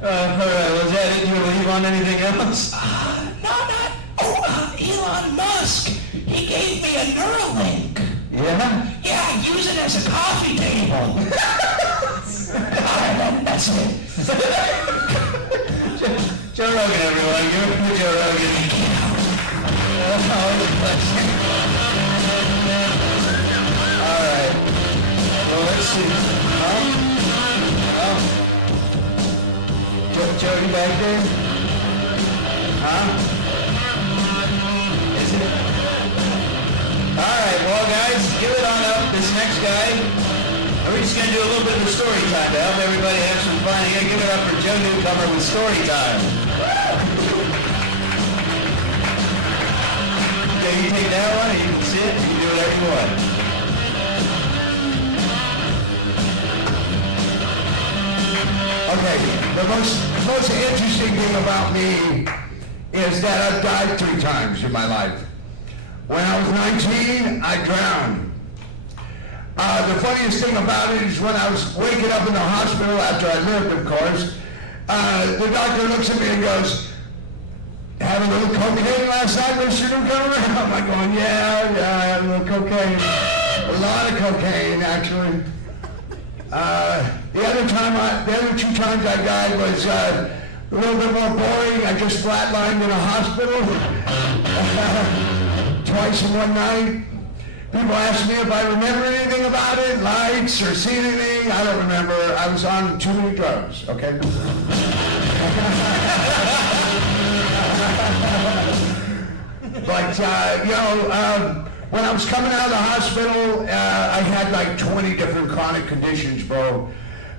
All right, was that it? Do you leave on anything else? Elon Musk. He gave me a Neuralink. Yeah? Yeah, use it as a coffee table. Alright, that's it. Joe Rogan, everyone. Give it to Joe Rogan. All right. Well, let's see. Joe, you back there? Huh? Is it? All right, well, guys, give it on up. This next guy, we're just going to do a little bit of a story time to help everybody have some fun. You got to give it up for Joe Newcomer with story time. Okay, you take that one, and you can sit, you can do whatever you want. Okay, the most interesting thing about me is that I've died 3 times in my life. When I was 19, I drowned. The funniest thing about it is when I was waking up in the hospital after I lived, of course, the doctor looks at me and goes, "Have a little cocaine last night, Mr. Newcomer?" I'm like going, yeah, I had a little cocaine. A lot of cocaine, actually. The other 2 times I died was a little bit more boring. I just flatlined in a hospital twice in one night. People ask me if I remember anything about it, lights or see anything. I don't remember. I was on too many drugs, okay? But, when I was coming out of the hospital, I had like 20 different chronic conditions, bro.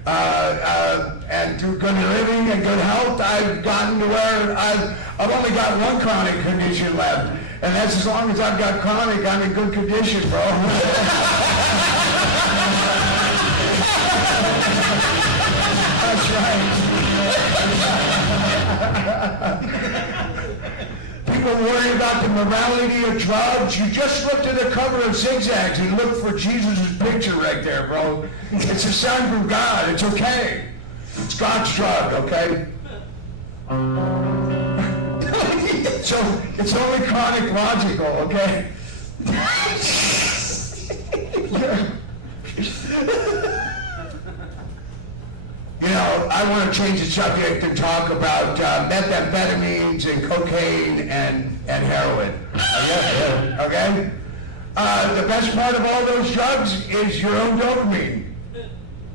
And through good living and good health, I've gotten to where I've only got one chronic condition left. And that's as long as I've got chronic, I'm in good condition, bro. That's right. People worry about the morality of drugs. You just look to the cover of Zigzags and look for Jesus' picture right there, bro. It's a sign from God. It's okay. It's God's drug, okay? So it's only chronic logical, okay? You know, I want to change the subject and talk about methamphetamines and cocaine and heroin. Okay? The best part of all those drugs is your own dopamine.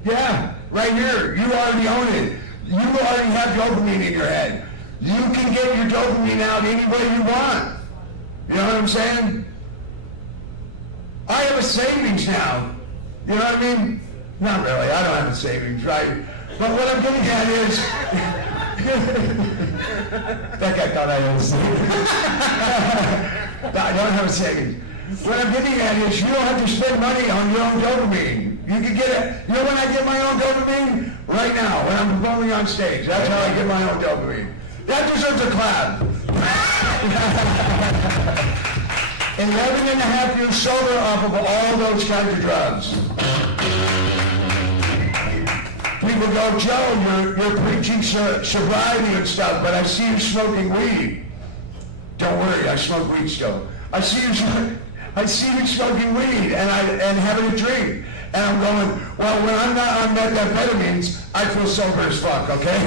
Yeah, right here. You already own it. You already have dopamine in your head. You can get your dopamine out any way you want. You know what I'm saying? I have a savings now. You know what I mean? Not really. I don't have a savings, right? But what I'm getting at is... that guy thought I had a savings. I don't have a savings. What I'm getting at is you don't have to spend money on your own dopamine. You can get it. You know when I get my own dopamine? Right now, when I'm performing on stage. That's how I get my own dopamine. That deserves a clap. 11 and a half years sober off of all those kinds of drugs. People go, Joe, you're preaching sobriety and stuff, but I see you smoking weed. Don't worry, I smoke weed still. I see you smoking weed and having a drink. And I'm going, well, when I'm not on methamphetamines, I feel sober as fuck, okay?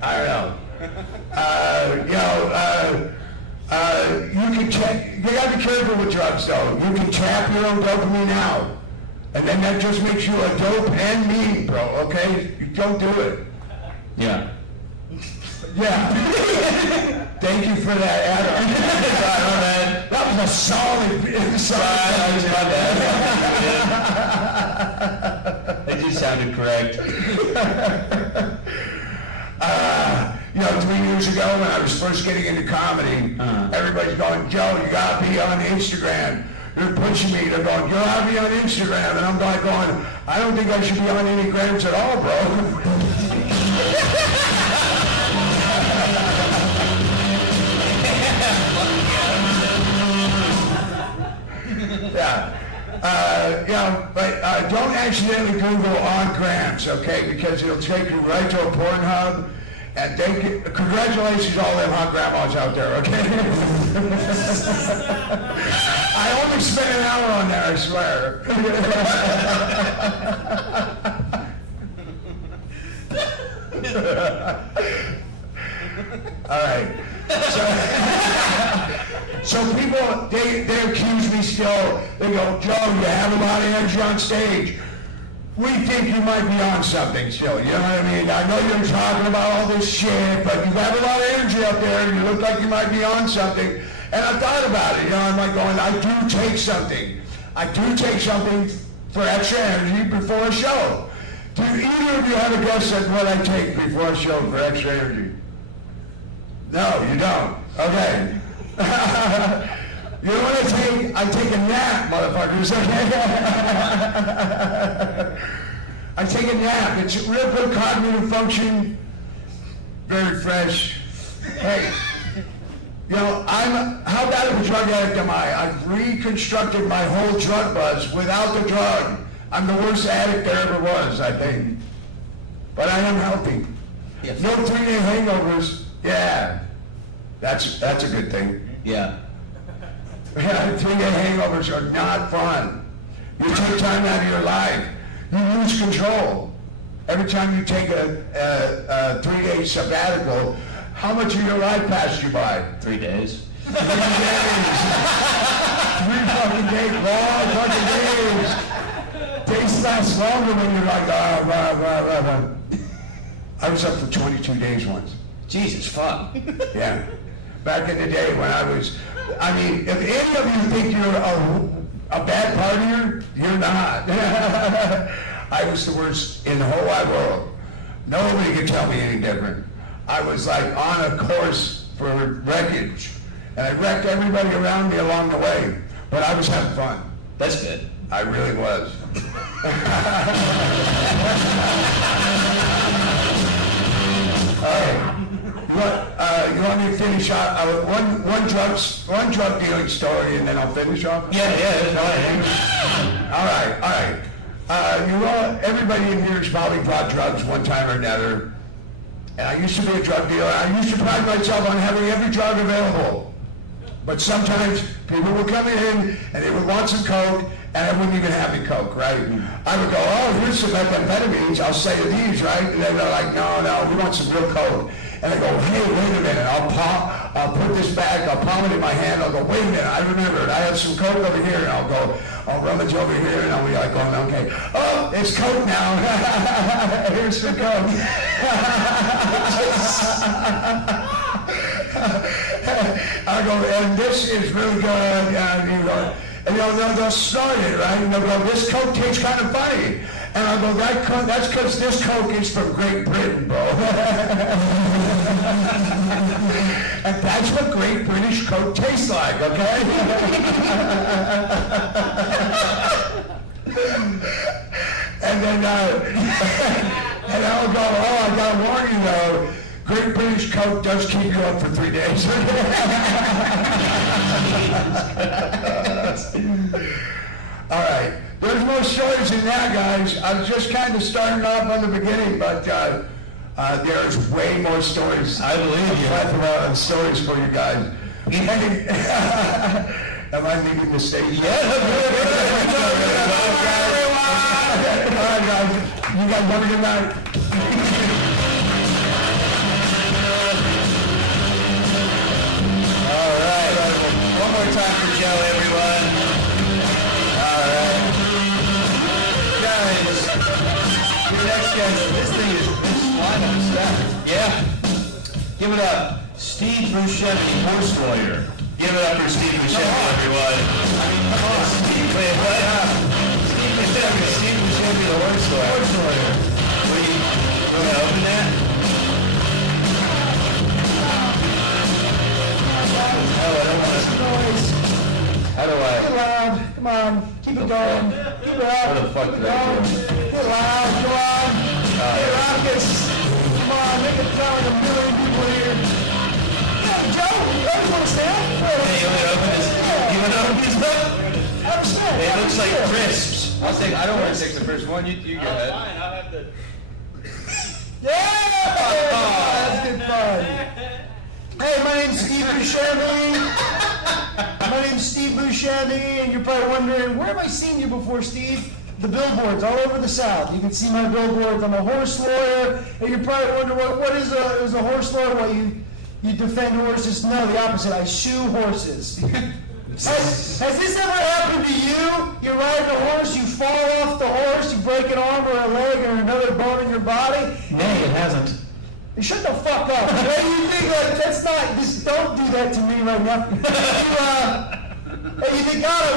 I don't know. You gotta be careful with drugs though. You can tap your own dopamine out. And then that just makes you a dope and mean, bro, okay? You don't do it. Yeah. Yeah. Thank you for that add-on. That was a solid It just sounded correct. 3 years ago when I was first getting into comedy, everybody's going, Joe, you gotta be on Instagram. They're pushing me. They're going, you gotta be on Instagram. And I'm like going, I don't think I should be on any grams at all, bro. But don't accidentally Google on grams, okay? Because it'll take you right to a Pornhub. And congratulations to all them hot grandmas out there, okay? I only spent an hour on there, I swear. All right. So people, they accuse me still. They go, Joe, you have a lot of energy on stage. We think you might be on something still, you know what I mean? I know you're talking about all this shit, but you have a lot of energy up there, and you look like you might be on something. And I thought about it, I'm like going, I do take something. I do take something for extra energy before a show. Do either of you have a guess at what I take before a show for extra energy? No, you don't. Okay. You know what I take? I take a nap, motherfuckers. I take a nap. It's real good cognitive function. Very fresh. Hey, how bad of a drug addict am I? I've reconstructed my whole drug buzz without the drug. I'm the worst addict there ever was, I think. But I am healthy. Yes. No 3-day hangovers. Yeah. That's a good thing. Yeah. 3-day hangovers are not fun. You take time out of your life. You lose control. Every time you take a 3-day sabbatical, how much of your life passed you by? 3 days. 3 days. 3 fucking days. Long fucking days. Days last longer when you're like, I was up for 22 days once. Jesus, fuck. Yeah. Back in the day when if any of you think you're a bad partier, you're not. I was the worst in the whole wide world. Nobody could tell me any different. I was like on a course for wreckage. And I wrecked everybody around me along the way. But I was having fun. That's good. I really was. All right. You want me to finish off one drug dealing story, and then I'll finish off? Yeah, that's fine. All right. Everybody in here has probably bought drugs one time or another. And I used to be a drug dealer. I used to pride myself on having every drug available. But sometimes people would come in and they would want some coke, and I wouldn't even have the coke, right? I would go, oh, here's some methamphetamines. I'll say to these, right? And they were like, no, we want some real coke. And I go, hey, wait a minute, I'll put this back, I'll palm it in my hand, I'll go, wait a minute, I remembered, I have some Coke over here, and I'll rummage over here, and I'll be like going, okay, oh, it's Coke now. Here's some Coke. I go, and this is really good, and they'll start it, right? And they'll go, this Coke tastes kind of funny. And I go, that's because this Coke is from Great Britain, bro. And that's what Great British Coke tastes like, okay? And then, and I'll go, oh, I gotta warn you though, Great British Coke does keep you up for 3 days. All right, there's more stories than that, guys. I was just kind of starting off on the beginning, but there's way more stories. I believe you. Plethora of stories for you guys. Am I leaving the stage? Yeah. All right, guys. You guys have a good night. All right. One more time for Joe, everyone. All right. Guys, your next guest, this thing is flying on stuff. Yeah. Give it up. Steve Buscemi, horse lawyer. Give it up for Steve Buscemi, everyone. Steve, wait, what? Steve Buscemi, the horse lawyer. Horse lawyer. What do you want to open that? Oh, I don't want to. How do I? Get loud. Come on. Keep it going. Keep it up. How the fuck did I do? Get loud. Go on. Get rockets. Come on. Make it sound like a million people here. Yeah, Joe. You guys want to stand? Hey, you want to open this? You want to open this book? Understand. It looks like crisps. I don't want to take the first one. You go ahead. Fine, I'll have the... Yeah! That's good fun. Hey, my name's Steve Buscemi. My name's Steve Buscemi, and you're probably wondering, where have I seen you before, Steve? The billboards all over the South. You can see my billboards. I'm a horse lawyer, and you're probably wondering, what is a horse lawyer? What, you defend horses? No, the opposite. I sue horses. Has this ever happened to you? You're riding a horse, you fall off the horse, you break an arm or a leg or another bone in your body? Nay, it hasn't. You shut the fuck up. You think like that's not? Just don't do that to me right now. You think, God, I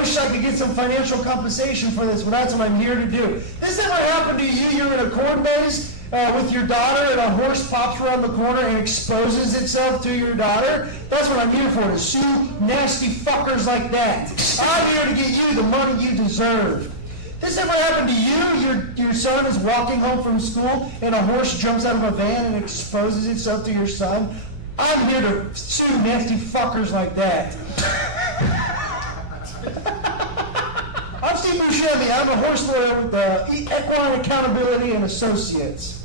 wish I could get some financial compensation for this, but that's what I'm here to do. This ever happened to you? You're in a corn maze with your daughter, and a horse pops around the corner and exposes itself to your daughter. That's what I'm here for, to sue nasty fuckers like that. I'm here to get you the money you deserve. This ever happened to you? Your son is walking home from school and a horse jumps out of a van and exposes itself to your son? I'm here to sue nasty fuckers like that. I'm Steve Buscemi. I'm a horse lawyer with Equine Accountability and Associates.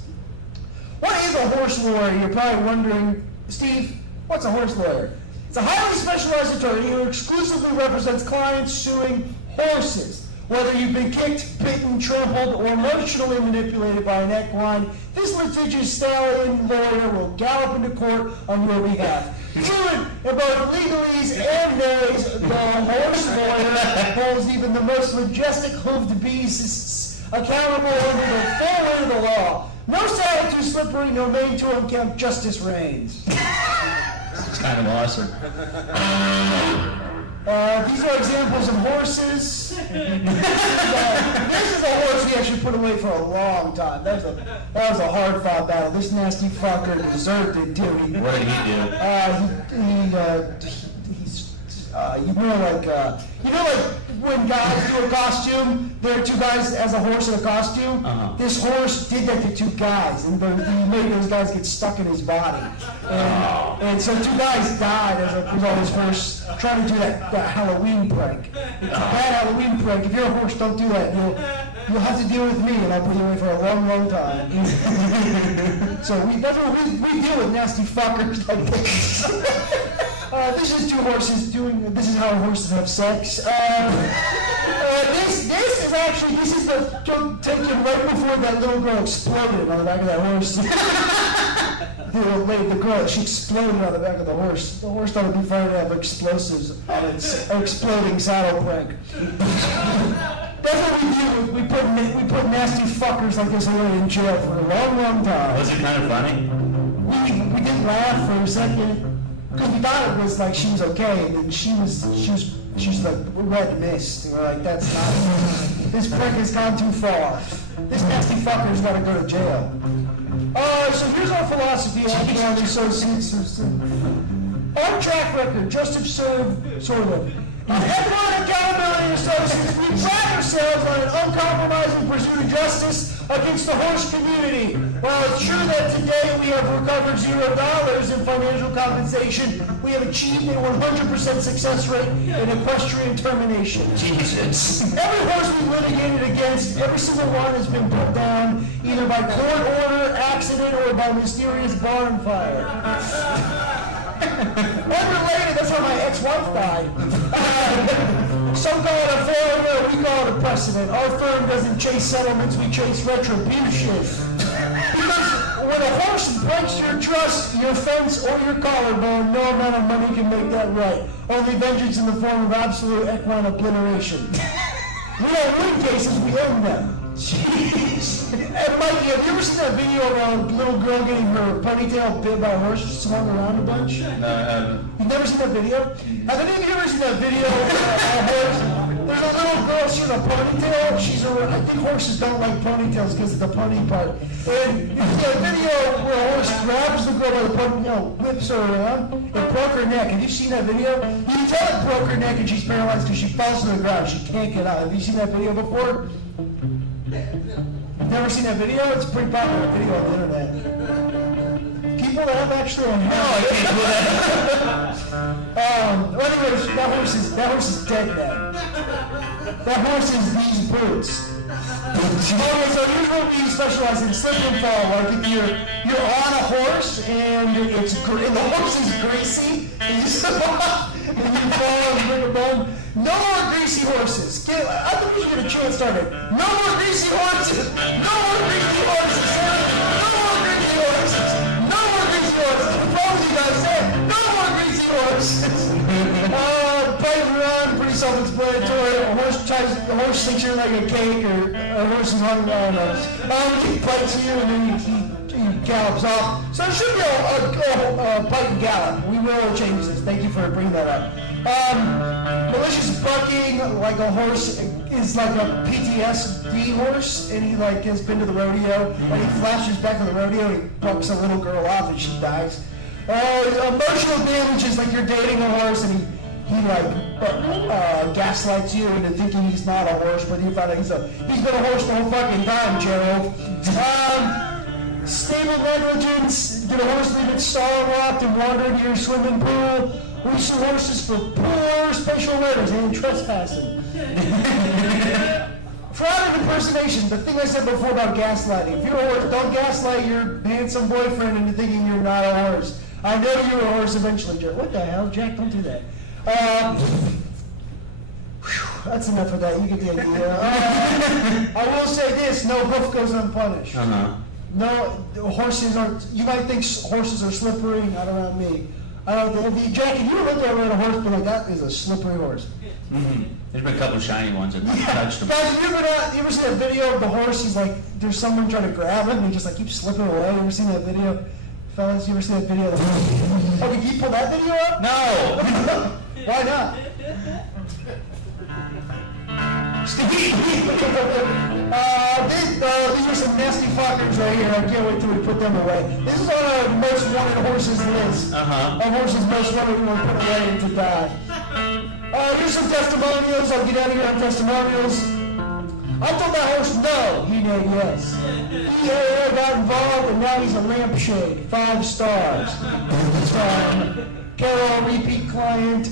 What is a horse lawyer? You're probably wondering, Steve, what's a horse lawyer? It's a highly specialized attorney who exclusively represents clients suing horses. Whether you've been kicked, bitten, trampled, or emotionally manipulated by an equine, this litigious stallion lawyer will gallop into court on your behalf. Fluent in both legalese and nays, the horse lawyer holds even the most majestic hoofed beasts accountable under the full weight of the law. No saddle too slippery, no mane too unkempt, justice reigns. It's kind of awesome. These are examples of horses. This is a horse we actually put away for a long time. That was a hard-fought battle. This nasty fucker deserved it, too. What did he do? You know like when guys do a costume, there are two guys as a horse in a costume? This horse did that to two guys, and he made those guys get stuck in his body. And so two guys died as a result of his horse trying to do that Halloween prank. It's a bad Halloween prank. If you're a horse, don't do that. You'll have to deal with me, and I'll put you away for a long, long time. So that's what we deal with nasty fuckers like this. This is two horses doing. This is how horses have sex. This is actually this is the joke taken right before that little girl exploded on the back of that horse. The girl, she exploded on the back of the horse. The horse thought it'd be funny to have explosives on its exploding saddle crank. That's what we do. We put nasty fuckers like this away in jail for a long, long time. Was it kind of funny? We did laugh for a second because we thought it was like she was okay, and then she was like red mist. And we're like, that's not. This prick has gone too far. This nasty fucker's got to go to jail. So here's our philosophy on the associates. Our track record, just absurd, sort of. Everyone Accountability Associates, we pride ourselves on an uncompromising pursuit of justice against the horse community. While it's true that today we have recovered $0 in financial compensation, we have achieved a 100% success rate in equestrian termination. Jesus. Every horse we litigated against, every single one has been put down either by court order, accident, or by mysterious barn fire. Unrelated, that's how my ex-wife died. Some call it a failure, we call it a precedent. Our firm doesn't chase settlements, we chase retribution. Because when a horse breaks your trust, your fence, or your collarbone, no amount of money can make that right. Only vengeance in the form of absolute equine obliteration. We don't win cases, we own them. Jeez. And Mikey, have you ever seen that video of a little girl getting her ponytail bit by a horse swung around a bunch? No, I haven't. You've never seen that video? Have any of you ever seen that video of a horse? There's a little girl, she's in a ponytail. I think horses don't like ponytails because of the pony part. And there's a video where a horse grabs the girl by the ponytail, whips her around, and broke her neck. Have you seen that video? You can tell it broke her neck and she's paralyzed because she falls to the ground. She can't get out. Have you seen that video before? Never seen that video? It's a pretty popular video on the internet. People that have actually on hand. No, I can't do that. Well, anyways, that horse is dead now. That horse is these boots. Okay, so here's what we specialize in: slip and fall. Like if you're on a horse and the horse is greasy, and you slip off and you fall and break a bone. No more greasy horses. I think we should get a chance started. No more greasy horses. No more greasy horses. No more greasy horses. No more greasy horses. As long as you guys say it. No more greasy horses. Biting around, pretty self-explanatory. A horse thinks you're like a cake, or a horse is hung on he bites you and then he gallops off. So it should be a bite and gallop. We will change this. Thank you for bringing that up. Malicious bucking, like a horse, is like a PTSD horse, and he has been to the rodeo, and he flashes back to the rodeo, and he bucks a little girl off, and she dies. Emotional damage is like you're dating a horse, and he gaslights you into thinking he's not a horse, but you find out he's been a horse the whole fucking time, Gerald. Stable negligence, did a horse leave its stall locked and wander into your swimming pool? We sue horses for poor spatial awareness and trespassing. Fraud and impersonation, the thing I said before about gaslighting. If you're a horse, don't gaslight your handsome boyfriend into thinking you're not a horse. I know you're a horse eventually, Jack. What the hell, Jack? Don't do that. That's enough of that. You get the idea. I will say this: no hoof goes unpunished. No, horses aren't. You might think horses are slippery, not around me. I don't think. Jack, if you look around a horse, but like that is a slippery horse. Mm-hmm. There's been a couple of shiny ones that touched him. Guys, you ever seen that video of the horse? He's like, there's someone trying to grab him, and he just like keeps slipping away. You ever seen that video? Fellas, you ever seen that video? Oh, did you pull that video up? No! Why not? These are some nasty fuckers right here. I can't wait till we put them away. This is on our most wanted horses list. Our horses most wanted who were put away and to die. Here's some testimonials. I'll get out of here on testimonials. I told that horse no. He did yes. EAA got involved and now he's a lampshade. 5 stars. Carol, repeat client.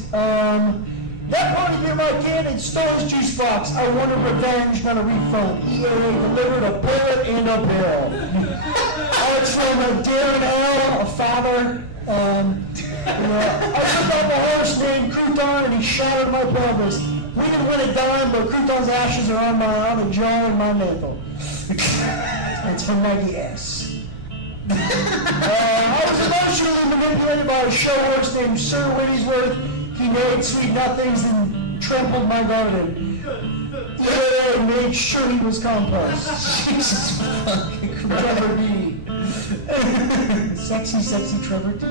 That pony bit my kid and stole his juice box. I wanted revenge, not a refund. EAA delivered a bullet and a bill. Alex from Darren L., a father. I took off a horse named Crouton and he shattered my pelvis. We didn't win a dime, but Crouton's ashes are on the jar in my mantle. It's from Maggie S. I was emotionally manipulated by a show horse named Sir Whittiesworth. He made sweet nothings and trampled my garden. Yeah, made sure he was compost. Jesus fucking Trevor D. Sexy Trevor D.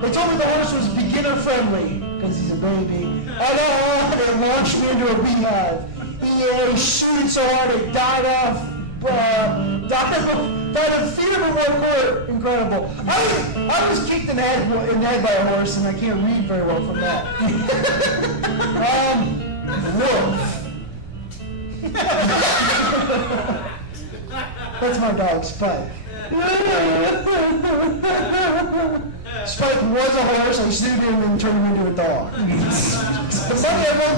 They told me the horse was beginner friendly because he's a baby. I know, they launched me into a beehive. He shooted so hard it died of fear but one more incredible. I was kicked in the head by a horse and I can't read very well from that. Wolf. That's my dog, Spike. Spike was a horse, I sued him and turned him into a dog. The money I won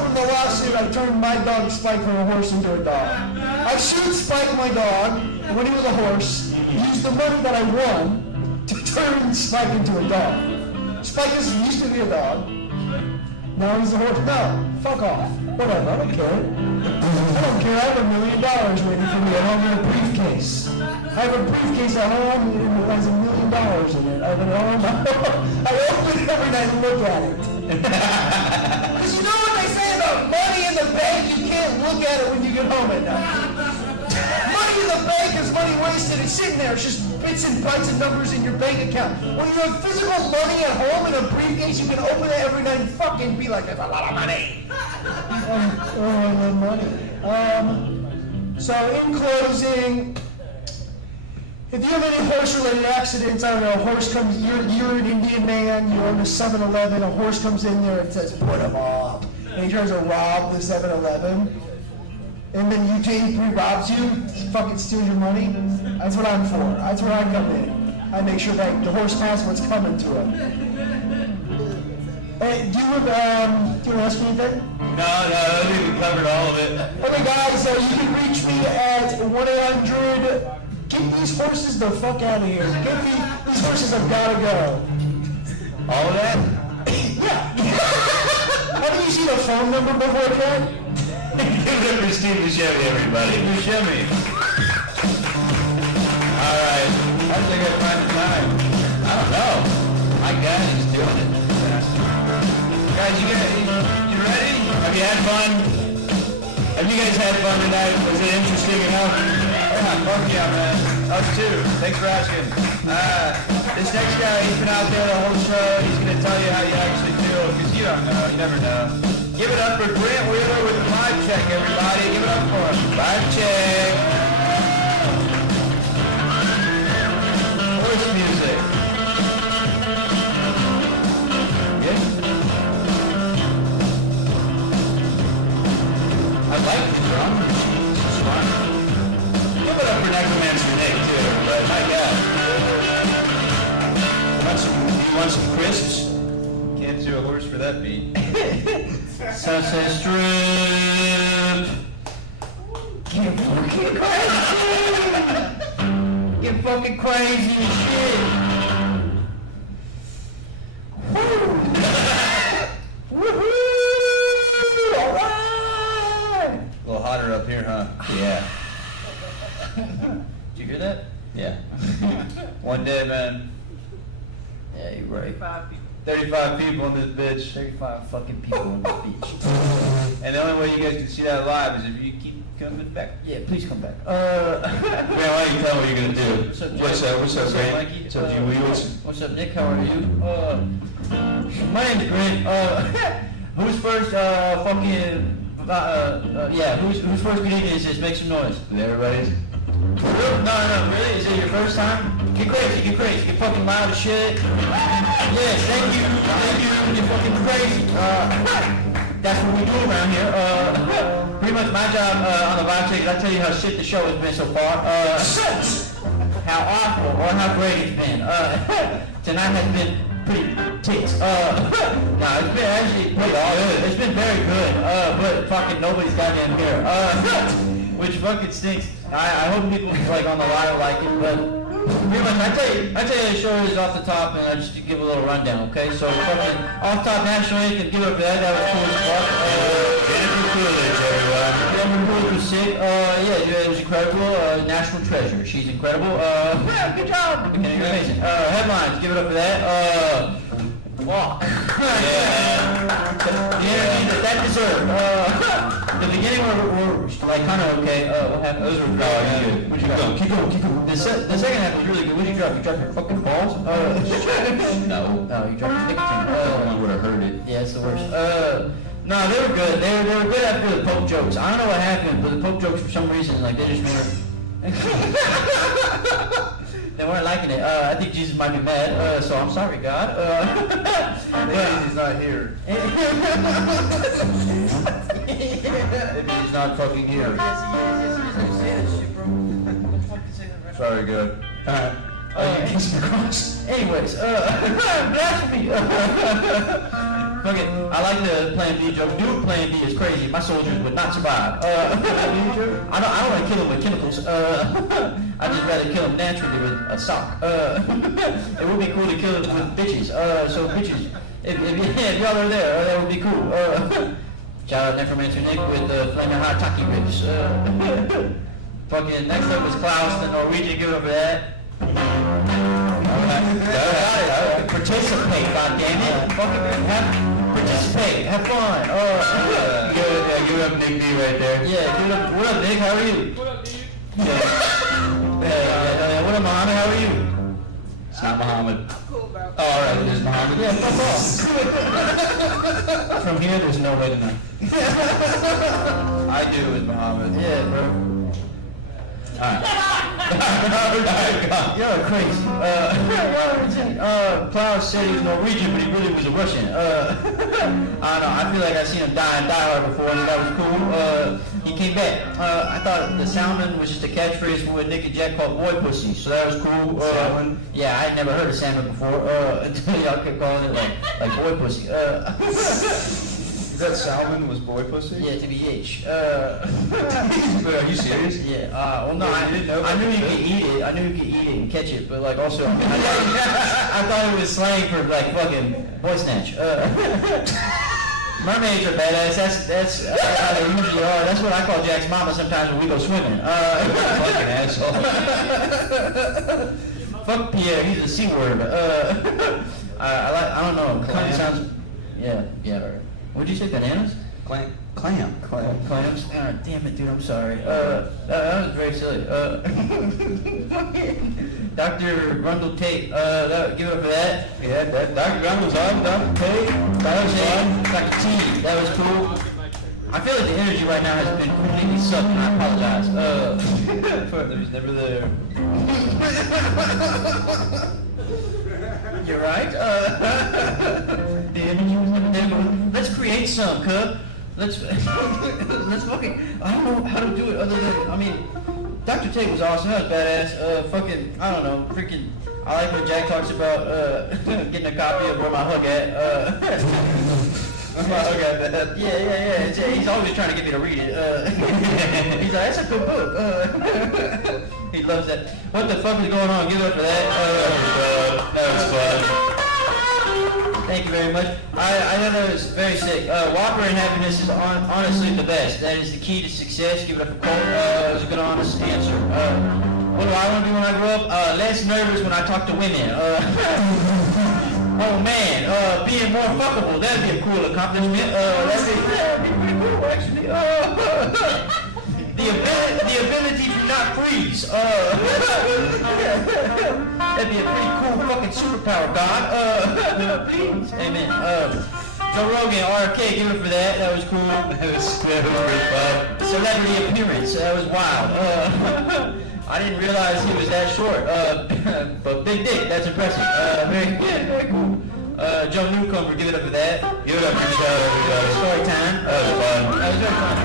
from the lawsuit, I turned my dog Spike from a horse into a dog. I sued Spike, my dog, when he was a horse, used the money that I won to turn Spike into a dog. Spike used to be a dog. Now he's a horse. No, fuck off. Whatever, I don't care. I have $1 million waiting for me at home in a briefcase. I have a briefcase at home and it has $1 million in it. I open it every night and look at it. Because you know what they say about money in the bank? You can't look at it when you get home at night. Money in the bank is money wasted. It's sitting there. It's just bits and bytes and numbers in your bank account. When you have physical money at home in a briefcase, you can open it every night and fucking be like, there's a lot of money. I love money. So in closing, if you have any horse-related accidents, I don't know, a horse comes, you're an Indian man, you're on the 7-Eleven, a horse comes in there and says, put him up. And he tries to rob the 7-Eleven. And then he robs you, fucking steals your money. That's what I'm for. That's where I come in. I make sure that the horse has what's coming to him. Hey, do you want to ask me anything? No, I think we covered all of it. Okay, guys, you can reach me at 1-800. Get these horses the fuck out of here. These horses have gotta go. All of that? Yeah. Haven't you seen a phone number before, Ken? Give it up for Steve Buscemi, everybody. Buscemi. All right. How did they get time to time? I don't know. My guy is doing it. Guys, you ready? Have you had fun? Have you guys had fun tonight? Was it interesting enough? Yeah, fuck yeah, man. Us too. Thanks for asking. This next guy, he's been out there the whole show. He's going to tell you how you actually feel, because you don't know. You never know. Give it up for Grant Wheeler with the vibe check, everybody. Give it up for him. Vibe check. Horse music. Good? I like the drum machine. This is fun. Give it up for Necromancer Nick, too, everybody. My God. You want some crisps? Can't do a horse for that beat. Sunset Strip. Get fucking crazy. Get fucking crazy as shit. Woohoo! All right. A little hotter up here, huh? Yeah. Did you hear that? Yeah. One day, man. Yeah, you're right. 35 people in this bitch. 35 fucking people in this bitch. And the only way you guys can see that live is if you keep coming back. Yeah, please come back. Man, why don't you tell me what you're gonna do? What's up, Grant? What's up, G. What's up, Nick? How are you? My name's Grant. Who's first? Who's first good evening is this? Make some noise. Everybody's. No, really? Is it your first time? Get crazy, get fucking loud as shit. Yes, thank you, you're fucking crazy. That's what we do around here. Pretty much my job on the vibe check is I tell you how shit the show has been so far. How awful or how great it's been. Tonight has been pretty tits. No, it's been actually pretty awful. It's been very good. But fucking nobody's goddamn here. which fucking stinks. I hope people like on the line like it, but pretty much I tell you the show is off the top, and I just give a little rundown, okay? So fucking off top national anthem, give it up for that. That was cool as fuck. Jennifer Coolidge, everyone. Jennifer Coolidge was sick. Yeah, it was incredible. National treasure. She's incredible. Good job. Okay, you're amazing. Headlines, give it up for that. Walk. The energy that deserved. The beginning were like kind of okay. What happened? Those were good. What'd you got? Keep going. The second half was really good. What'd you drop? You dropped your fucking balls? No. No, you dropped your nicotine. I would have heard it. Yeah, it's the worst. No, they were good. They were good after the Pope jokes. I don't know what happened, but the Pope jokes for some reason, like they just weren't. They weren't liking it. I think Jesus might be mad. So I'm sorry, God. He's not here. He's not fucking here. Sorry, good. Anyways, blasphemy. Fuck it. I like the Plan B joke. Dude, Plan B is crazy. My soldiers would not survive. I don't want to kill them with chemicals. I'd just rather kill them naturally with a sock. It would be cool to kill them with bitches. So bitches, if y'all are there, that would be cool. Shout out Necromancer Nick with the flaming hot taki ribs. Fucking next up was Klaus, the Norwegian. Give it up for that. Participate, goddammit. Fucking participate. Have fun. Give it up Nick D right there. Yeah, give it up. What up, Nick? How are you? What up, dude? Yeah. What up, Mohammed? How are you? It's not Muhammad. Cool, bro. Oh, alright, it is Muhammad. Yeah, fuck off. From here, there's no way to know. I do with Muhammad. Yeah, bro. Alright. You're crazy. Klaus said he was Norwegian, but he really was a Russian. I don't know. I feel like I've seen him die in Die Hard before, so that was cool. He came back. I thought the salmon was just a catchphrase for what Nick and Jack called boy pussy, so that was cool. Salmon? Yeah, I'd never heard of salmon before until y'all kept calling it like boy pussy. Is that salmon was boy pussy? Yeah, TBH. But are you serious? Yeah. Well, no, I knew you could eat it. I knew you could eat it and catch it, but like also, I thought it was slang for like fucking boy snatch. Mermaids are badass. That's how they usually are. That's what I call Jack's mama sometimes when we go swimming. Fucking asshole. Fuck Pierre. He's a C word. I don't know. Clam sounds. Yeah. Right. What'd you say? Bananas? Clam. Clams? Damn it, dude, I'm sorry. That was very silly. Dr. Grundle Tate, give it up for that. Yeah, that Dr. Grundle's on, Dr. Tate. That was fun. Dr. T, that was cool. I feel like the energy right now has been completely sucked, and I apologize. There's never there. You're right. The energy was never. Let's create some, cuz. Let's fucking. I don't know how to do it other than. I mean, Dr. Tate was awesome. That was badass. Fucking. I don't know. Freaking. I like when Jack talks about getting a copy of Where My Hug At. My hug at that. Yeah. He's always trying to get me to read it. He's like, that's a good book. He loves that. What the fuck is going on? Give it up for that. That was fun. Thank you very much. I know that was very sick. Whopper and happiness is honestly the best. That is the key to success. Give it up for Colt. It was a good, honest answer. What do I want to be when I grow up? Less nervous when I talk to women. Oh man, being more fuckable. That'd be a cool accomplishment. That'd be pretty cool, actually. The ability to not freeze. That'd be a pretty cool fucking superpower, God. Please. Amen. Joe Rogan, RFK, give it for that. That was cool. That was pretty fun. Celebrity appearance. That was wild. I didn't realize he was that short. But big dick. That's impressive. Very cool. Joe Newcomer, give it up for that. Give it up for Joe, everybody. Story time. That was fun. That was very fun.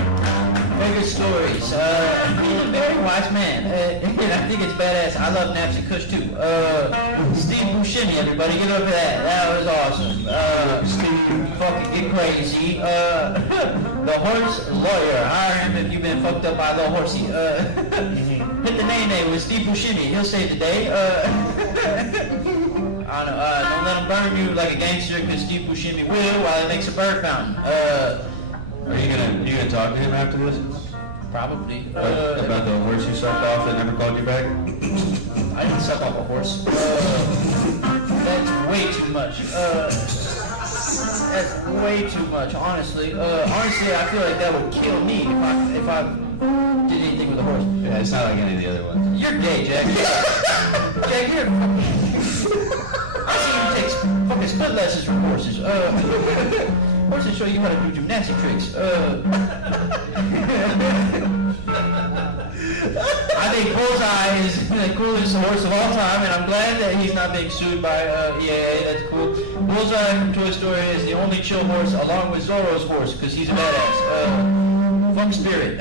Favorite stories. Very wise man. And I think it's badass. I love Naps and Kush too. Steve Buscemi, everybody, give it up for that. That was awesome. Steve, fucking get crazy. The horse lawyer. Hire him if you've been fucked up by a little horsey. Hit the nay with Steve Buscemi. He'll save the day. I don't know, don't let him burn you like a gangster, because Steve Buscemi will while he makes a bird fountain. Are you gonna talk to him after this? Probably. About the horse you sucked off that never called you back? I didn't suck off a horse. That's way too much. That's way too much, honestly. Honestly, I feel like that would kill me if I did anything with a horse. Yeah, it's not like any of the other ones. You're gay, Jack. Jack, you're. I see you take fucking split lessons from horses. Horses show you how to do gymnastic tricks. I think Bullseye is the coolest horse of all time, and I'm glad that he's not being sued by EAA. That's cool. Bullseye from Toy Story is the only chill horse, along with Zorro's horse, because he's a badass. Funk Spirit.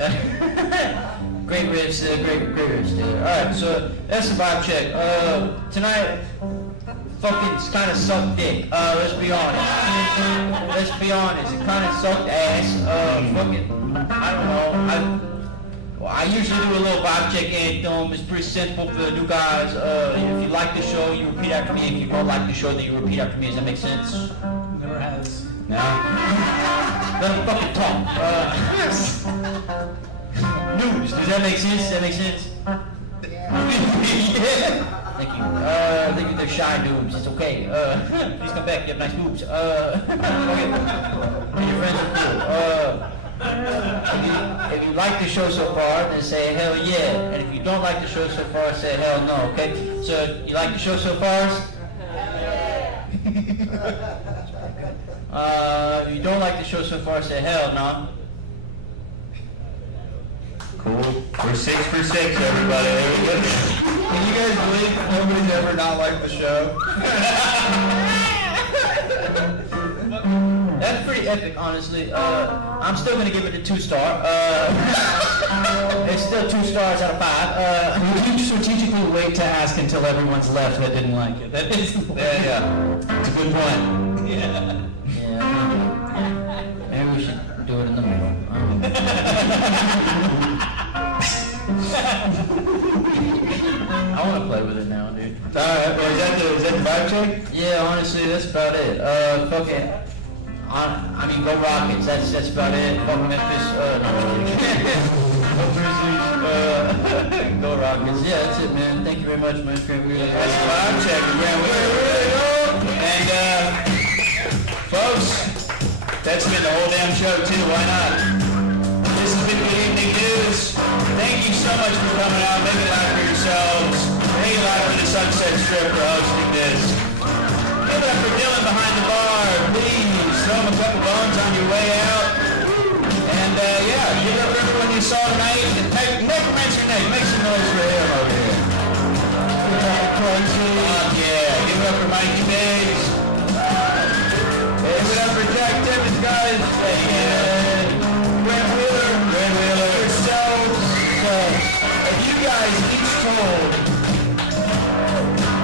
Great ribs, great ribs. Alright, so that's the vibe check. Tonight, fucking kind of sucked dick. Let's be honest. Let's be honest. It kind of sucked ass. Fucking, I don't know. I usually do a little vibe check anthem. It's pretty simple for the new guys. If you like the show, you repeat after me. If you don't like the show, then you repeat after me. Does that make sense? Never has. No. Let them fucking talk. News. Does that make sense? Does that make sense? Yeah. Thank you. I think they're shy noobs. It's okay. Please come back. You have nice boobs. Okay. And your friends are cool. If you like the show so far, then say hell yeah. And if you don't like the show so far, say hell no. Okay? So you like the show so far? If you don't like the show so far, say hell no. Cool. We're 6 for 6, everybody. There we go. Can you guys believe nobody's ever not liked the show? That's pretty epic, honestly. I'm still gonna give it a 2-star. It's still 2 stars out of 5. Would you strategically wait to ask until everyone's left that didn't like it? That is, Yeah. It's a good point. Yeah. Maybe we should do it in the middle. I want to play with it now, dude. Alright, well, is that the vibe check? Yeah, honestly, that's about it. Fucking, I mean, go Rockets. That's about it. Fuck Memphis. No, I'm just kidding. Go Grizzlies. Go Rockets. Yeah, that's it, man. Thank you very much, man. That's the vibe check. And, folks, that's been the whole damn show, too. Why not? This has been Good Evening News. Thank you so much for coming out. Make it live for yourselves. Make it live for the Sunset Strip for hosting this. Give it up for Dylan behind the bar. Please throw him a couple bones on your way out. And yeah, give it up for everyone you saw tonight. And Nick, mention Nick. Make some noise for him over here. Yeah, give it up for Mikey Biggs. Give it up for Jack Timmons, guys. Grant Wheeler, yourselves. If you guys each told,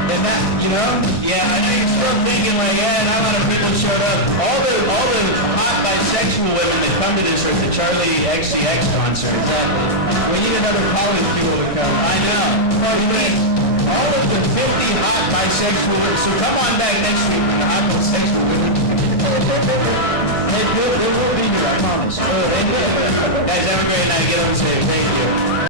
and that, you know, yeah, I know you're still thinking like, yeah, not a lot of people showed up. All the hot bisexual women that come to this are at the Charlie XCX concert. Exactly. We need another college people to come. I know. All of the 50 hot bisexual women. So come on back next week for the hot bisexual women. They will be here, I promise. Guys, have a great night. Get home safe. Thank you.